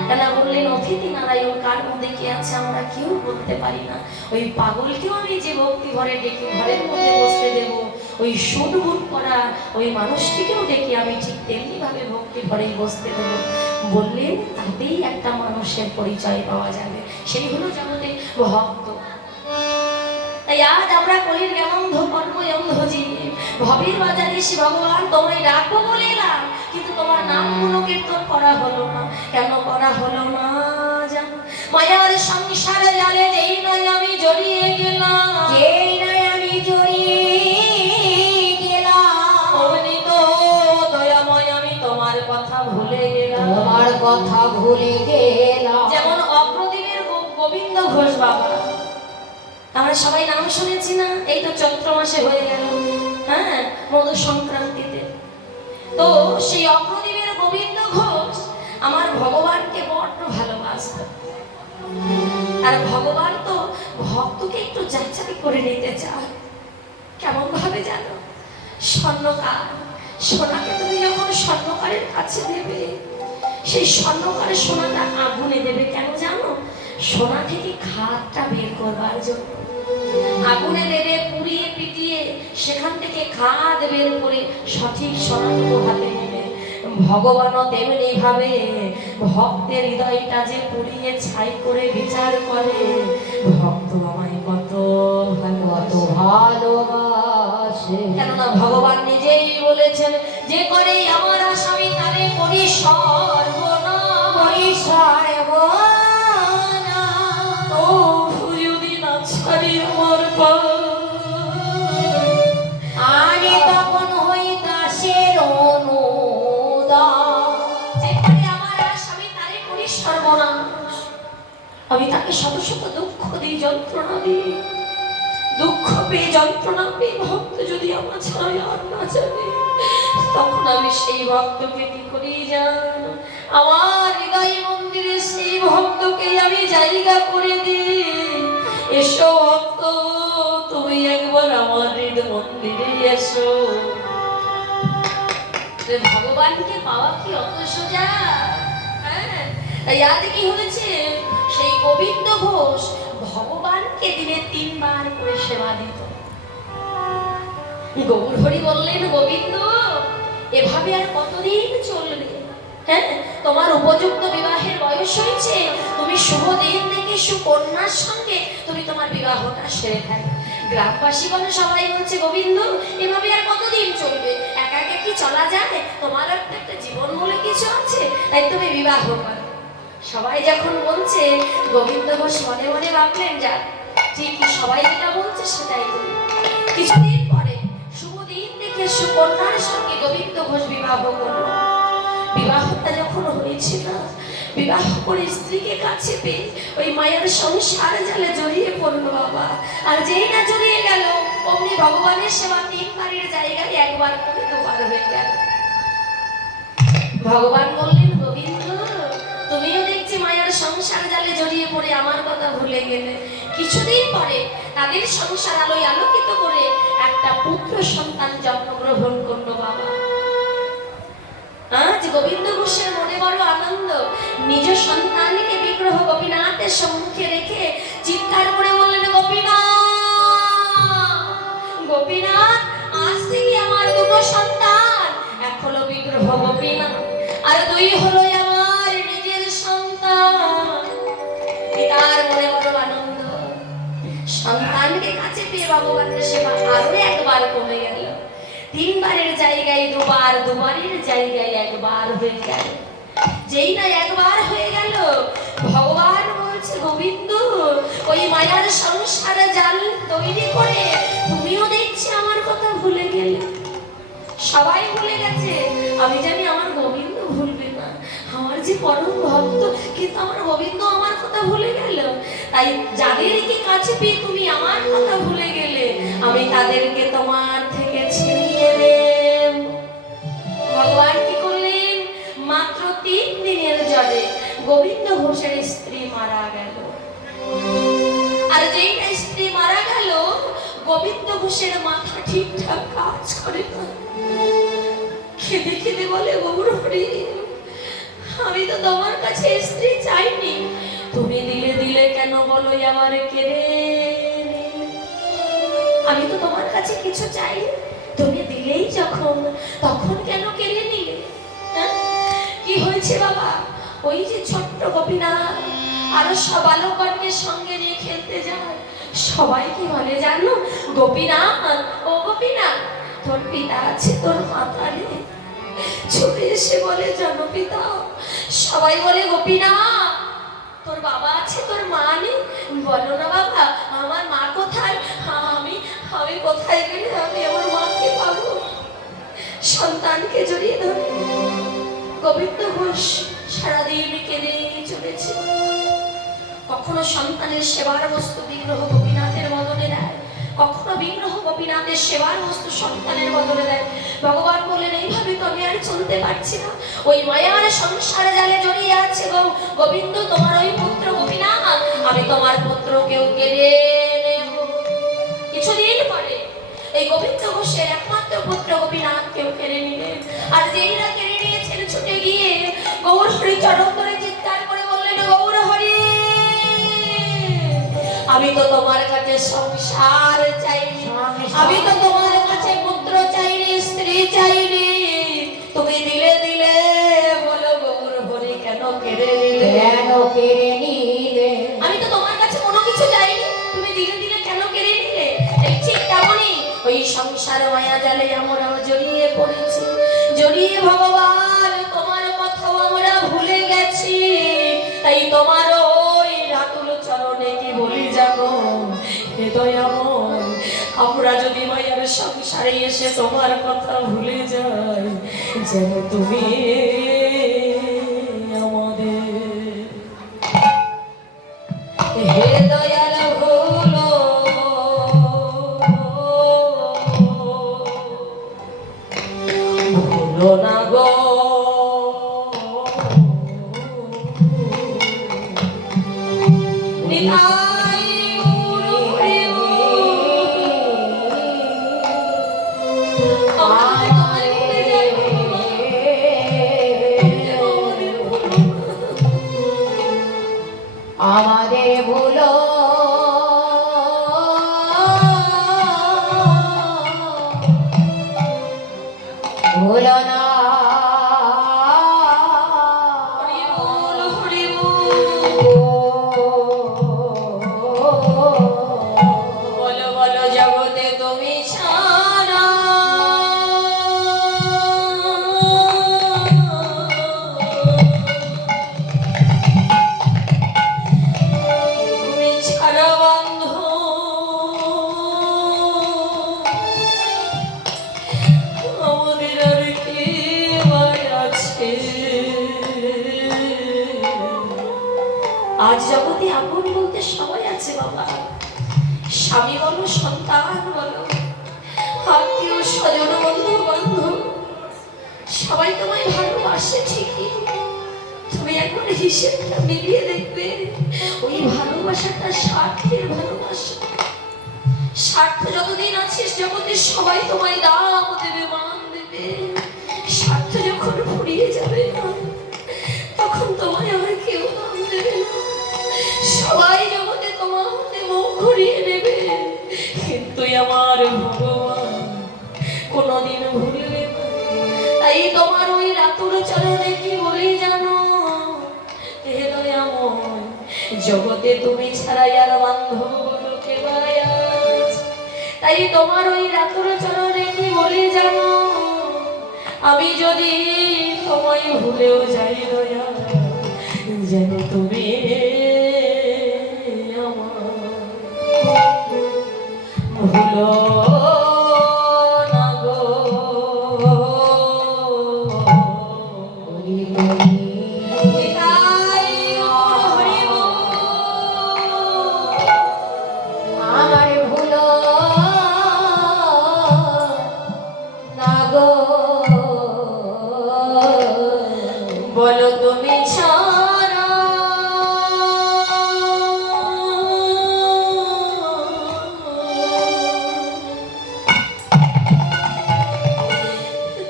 কেন বললেন অতিথি নারায়ণ কার মধ্যে কি আছে আমরা কেউ বলতে পারি না। ওই পাগলকেও আমি যে ভক্তি ঘরে ডেকে ঘরের মধ্যে বসতে দেব, ওই সুট বুট পরা ওই মানুষটিকেও ডেকে আমি ঠিক তেমনি ভাবে ভক্তি ঘরে বসতে দেবো। বললেন তাতেই একটা মানুষের পরিচয় পাওয়া যাবে, সেই হলো জগতে ভক্ত। তাই আজ আমরা কলির অন্ধ কর্ম অন্ধ জীব, ভবের বাজারে এসে ভগবান তোমায় ডাকবো বলে এলাম, কিন্তু তোমার নাম গুলো কীর্তন করা হলো না। কেন করা হলো না জানো? মায়ার সংসারে জালে যেই নয় আমি জড়িয়ে গেলাম, যেই নয় আমি জড়িয়ে গেলাম, অমনি তো দয়াময় আমি তোমার কথা ভুলে গেলাম। তোমার কথা ভুলে গেলাম। যেমন অগ্রদীপের গোবিন্দ ঘোষ বাবা, আমরা সবাই নাম শুনেছি না? এই তো চৈত্র মাসে হয়ে গেল, হ্যাঁ, মধু সংক্রান্তিতে। তো সেই অগ্রদীপের গোবিন্দ ঘোষ আমার ভগবানকে বড্ড ভালোবাসত, আর ভগবান তো ভক্তকে একটু যাচাই করে নিতে চায়। কেমন ভাবে জানো? স্বর্ণকার, সোনাকে তুমি যখন স্বর্ণকারের কাছে দেবে, সেই স্বর্ণকারের সোনাটা আগুনে দেবে। কেন জানো? সোনা থেকে খাদটা বের করবার জন্য আগুনে দেবে, পুড়িয়ে পিটিয়ে সেখান থেকে খাদ বের করে সঠিক সোনাটুকু হাতে নেবে। ভগবানও তেমনি ভাবে ভক্তের হৃদয়টা যে পুড়িয়ে ছাই করে বিচার করে, ভক্ত আমায় কত কত ভালোবাসে। কেননা ভগবান নিজেই বলেছেন যে করে আমার আসামি তারে করি সর্বনাশ, ও যদি না ছাড়ি আমার পা, আরে তখন হই দাসের অনুদান। যে করে আমার আসামি তারে করি সর্বনাশ। আমি তাকে শত শত দুঃখ দিই, যন্ত্রণা দিই, দুঃখ পেয়ে যন্ত্রণা পেয়ে ভক্ত যদি আমার ছাড়াই আর না জানে, তখন আমি সেই ভক্তকে কি করি জান? আমার হৃদয় মন্দিরে সেই ভক্তকে আমি জায়গা করে দিই। এসো ভক্ত, তুমি একবার আমার হৃদয় মন্দিরে এসো। ভগবানকে পাওয়া কি অত সোজা? হ্যাঁ, তাই আজ কি হয়েছে, সেই গোবিন্দ ঘোষ ভগবানকে দিনে 3 বার করে সেবা দিত। গৌর হরি বললেন, গোবিন্দ এভাবে আর কতদিন চলবে? হ্যাঁ, তোমার উপযুক্ত বিবাহের বয়স হয়েছে, তুমি শুভ দিন দেখে সুকন্যার সঙ্গে তুমি তোমার বিবাহটা সেরে ফেলো। গ্রামবাসীগণ সবাই বলছে, গোবিন্দ এভাবে আর কতদিন চলবে? একা একা কি চলা যায়? তোমার একটা জীবন বলে কিছু আছে, তাই তুমি বিবাহ করো। সবাই যখন বলছে, গোবিন্দ ঘোষ মনে মনে ভাবলেন, যাক ঠিকই, সবাই যেটা বলছে সেটাই করি। কিছুদিন পরে শুভ দিন দেখে সুকন্যার সঙ্গে গোবিন্দ ঘোষ বিবাহ করল। বিবাহটা যখন হয়েছিল, বিবাহ করে স্ত্রীকে কাছে পেয়ে ওই মায়ের সংসার জালে জড়িয়ে পড়লো বাবা। আর যেই না জড়িয়ে গেল, অমনি ভগবানের সেবা 3 বারের জায়গায় 1 বার করে 2 বার হয়ে গেল। ভগবান বললেন, গোবিন্দ তুমিও দেখছি মায়ের সংসার জালে জড়িয়ে পড়ে আমার কথা ভুলে গেলে। কিছুদিন পরে তাদের সংসার আলোয় আলোকিত করে একটা পুত্র সন্তান জন্মগ্রহণ করলো বাবা। আজ গোবিন্দ ঘোষের মনে বড় আনন্দ। নিজ সন্তানকে বিগ্রহ গোপীনাথের সম্মুখে রেখে চিৎকার করে বললেন, গোপীনাথ, গোপীনাথ, আজ থেকে আমার 2 সন্তান। 1 হলো বিগ্রহ গোপীনাথ, আর 2 হলো আমার নিজের সন্তান। পিতার মনে বড় আনন্দ। সন্তানকে কাছে পেয়ে ভগবানের সেবা আরো 1 বার কমে গেল। 3 বারের জায়গায় 2 বার, 2 বারের জায়গায় 1 বার হয়ে গেল। যেই না 1 বার হয়ে গেল, ভগবান বলছে, গোবিন্দ ওই মায়ার সংসারে জাল তৈরি করে তুমিও দেখছি আমার কথা ভুলে গেলে। সবাই ভুলে গেছে, আমি জানি আমার গোবিন্দ ভুলবে না, আমার যে পরম ভক্ত, কিন্তু আমার গোবিন্দ আমার কথা ভুলে গেল। তাই যাদেরকে কাছে পেয়ে তুমি আমার কথা ভুলে গেলে, আমি তাদেরকে তোমার থেকে ছিনিয়ে নেব। ভগবান কি করলেন, মাত্র 3 দিনের জ্বরে গোবিন্দ ঘোষের স্ত্রী মারা গেল। আর যেই না স্ত্রী মারা গেল, গোবিন্দ ঘোষের মাথা ঠিকঠাক কাজ করে না। খেদে খেদে বলে, গৌর হরি আমি তো তোমার কাছে স্ত্রী চাইনি, তুমি দিলে দিলে কেন বলো আমার কেড়ে? আমি তো তোমার কাছে কিছু চাই, তুমি দিলেই যখন, তখন কেন কেড়ে নিলে? কি হয়েছে বাবা? ওই যে ছোট্ট গোপীনাথ আরো সব বালকগণকে সঙ্গে নিয়ে খেলতে যায়, সবাই কি বলে জানো? গোপীনাথ, ও গোপীনাথ, তোর পিতা আছে, তোর মাতা নেই। ছুটে এসে বলে, জানো পিতা? সবাই বলে, গোপীনাথ তোর বাবা আছে, তোর মা নেই। বলো না বাবা, আমার মা কোথায়? আমি কোথায় গেলে আমি আমার মাকে পাবো? সন্তানকে জড়িয়ে ধরে গোবিন্দ ঘোষ সারাদিন কেঁদে চলেছে। কখনো সন্তানের সেবার বস্তু বিগ্রহ গোপীনাথের বদলে দেয়, কখনো বিগ্রহ গোপীনাথের সেবার বস্তু সন্তানের বদলে দেয়। ভগবান বললেন, এইভাবে তো আমি আর চলতে পারছি না। ওই মায়ার সংসারে জালে জড়িয়ে আছে গোবিন্দ, তোমার ওই পুত্র গোপীনাথ, আমি তোমার পুত্রকেও কেড়ে নেব। কিছুদিন পরে এই গোবিন্দ ঘোষের একমাত্র পুত্র গোপীনাথকেও কেড়ে নিলেন। আর যেইরা কেড়ে নিয়েছেন, ছুটে গিয়ে গৌর হরি চরণ ধরে চিৎকার করে বললেন, গৌর হরি আমি তো তোমার কাছে সংসার চাইনি, আমি তো তোমার কাছে পুত্র চাইনি, স্ত্রী চাইনি, তুমি দিলে দিলে, বলো গৌর হরি কেন কেড়ে নিলে? কেন কেড়ে নিলে? আমি তো তোমার কাছে কোনো কিছু চাইনি, তুমি দিলে দিলে কেন কেড়ে নিলে? এই ঠিক তেমনই ওই সংসার মায়া জালে আমরাও জড়িয়ে পড়েছি, জড়িয়ে ভগবান তোমার কথাও আমরা ভুলে গেছি। তাই তোমার ওই রাতুল চরণে কি বলি জানো? হে দয়াময়, আমরা যদি মায়ের সংসারে এসে তোমার কথা ভুলে যাই, যেন তুমি আমাদের হে দয়াল হলো ভুলো না গো। নিতাই গুরু প্রেম আমাদের তোমার ভুলে যাই, তুমি যেন আমাদের ভুলো না। আমাদের ভুলো ভুলো না হরি বল হরি বল। বলো বলো জগতে তুমি ছাড়া তুমি ছাড়া বন্ধু আমাদের আর কে আছে। আজ জগতে আপন বলতে সবাই আছে বাবা, স্বামী বলো, সন্তান বলো, আত্মীয় স্বজন, বন্ধু বান্ধব, সবাই তোমায় ভালোবাসে ঠিকই। তুমি একবার হিসেবটা মিলিয়ে দেখবে, ওই ভালোবাসাটা স্বার্থের ভালোবাসা। স্বার্থ যতদিন আছিস জগতে সবাই তোমায় দাম দেবে, মান দেবে। স্বার্থ যখন ফুরিয়ে যাবে না, তখন তোমায় আর কেউ দাম দেবে না। সবাই জগতে তোমার হাতে মুখ ঘুরিয়ে নেবে, কিন্তু আমার ভগবান কোনোদিন ভুলবে না। তাই তোমার ওই রাতুর চরণে কি বলি জানো, হে দয়াময়, জগতে তুমি ছাড়াই আর বান্ধব বলো কে বায়াজ। তাই তোমার ওই রাতুর চরণে কি বলি জানো, আমি যদি তোমায় ভুলেও যাই দয়া, যেন তুমি ভুলো না গো। হরি হরি নিতাই গৌর হরি বল। আমার ভুলো না গো বলো তুমি ছাড়া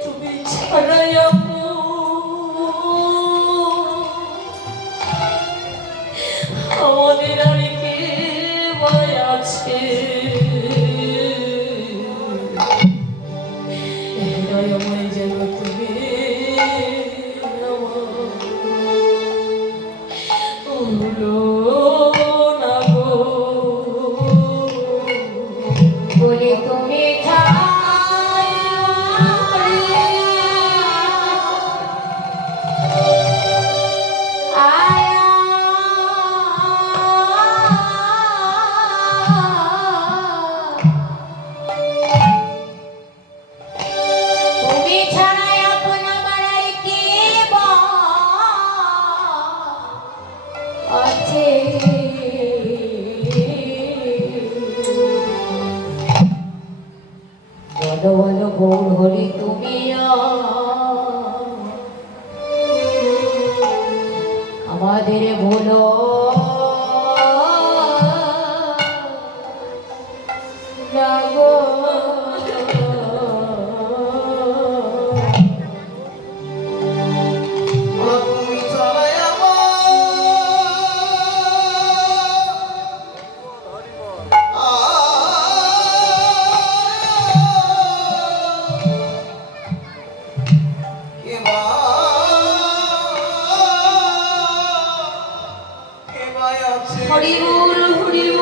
তুমি ছাড়াই আমাদের আর কে ভয় আছে। দয়াময় যেন তুমি ভুলো না গো। বলি তুমি তুমি ছাড়াই আপন আমার আর কে বা আছে। বলো বলো গৌর হরি তুমি আমাদের বলো না গো। তুমি ছাড়াই আমার কে বা আছে। হরি বল হরি বল।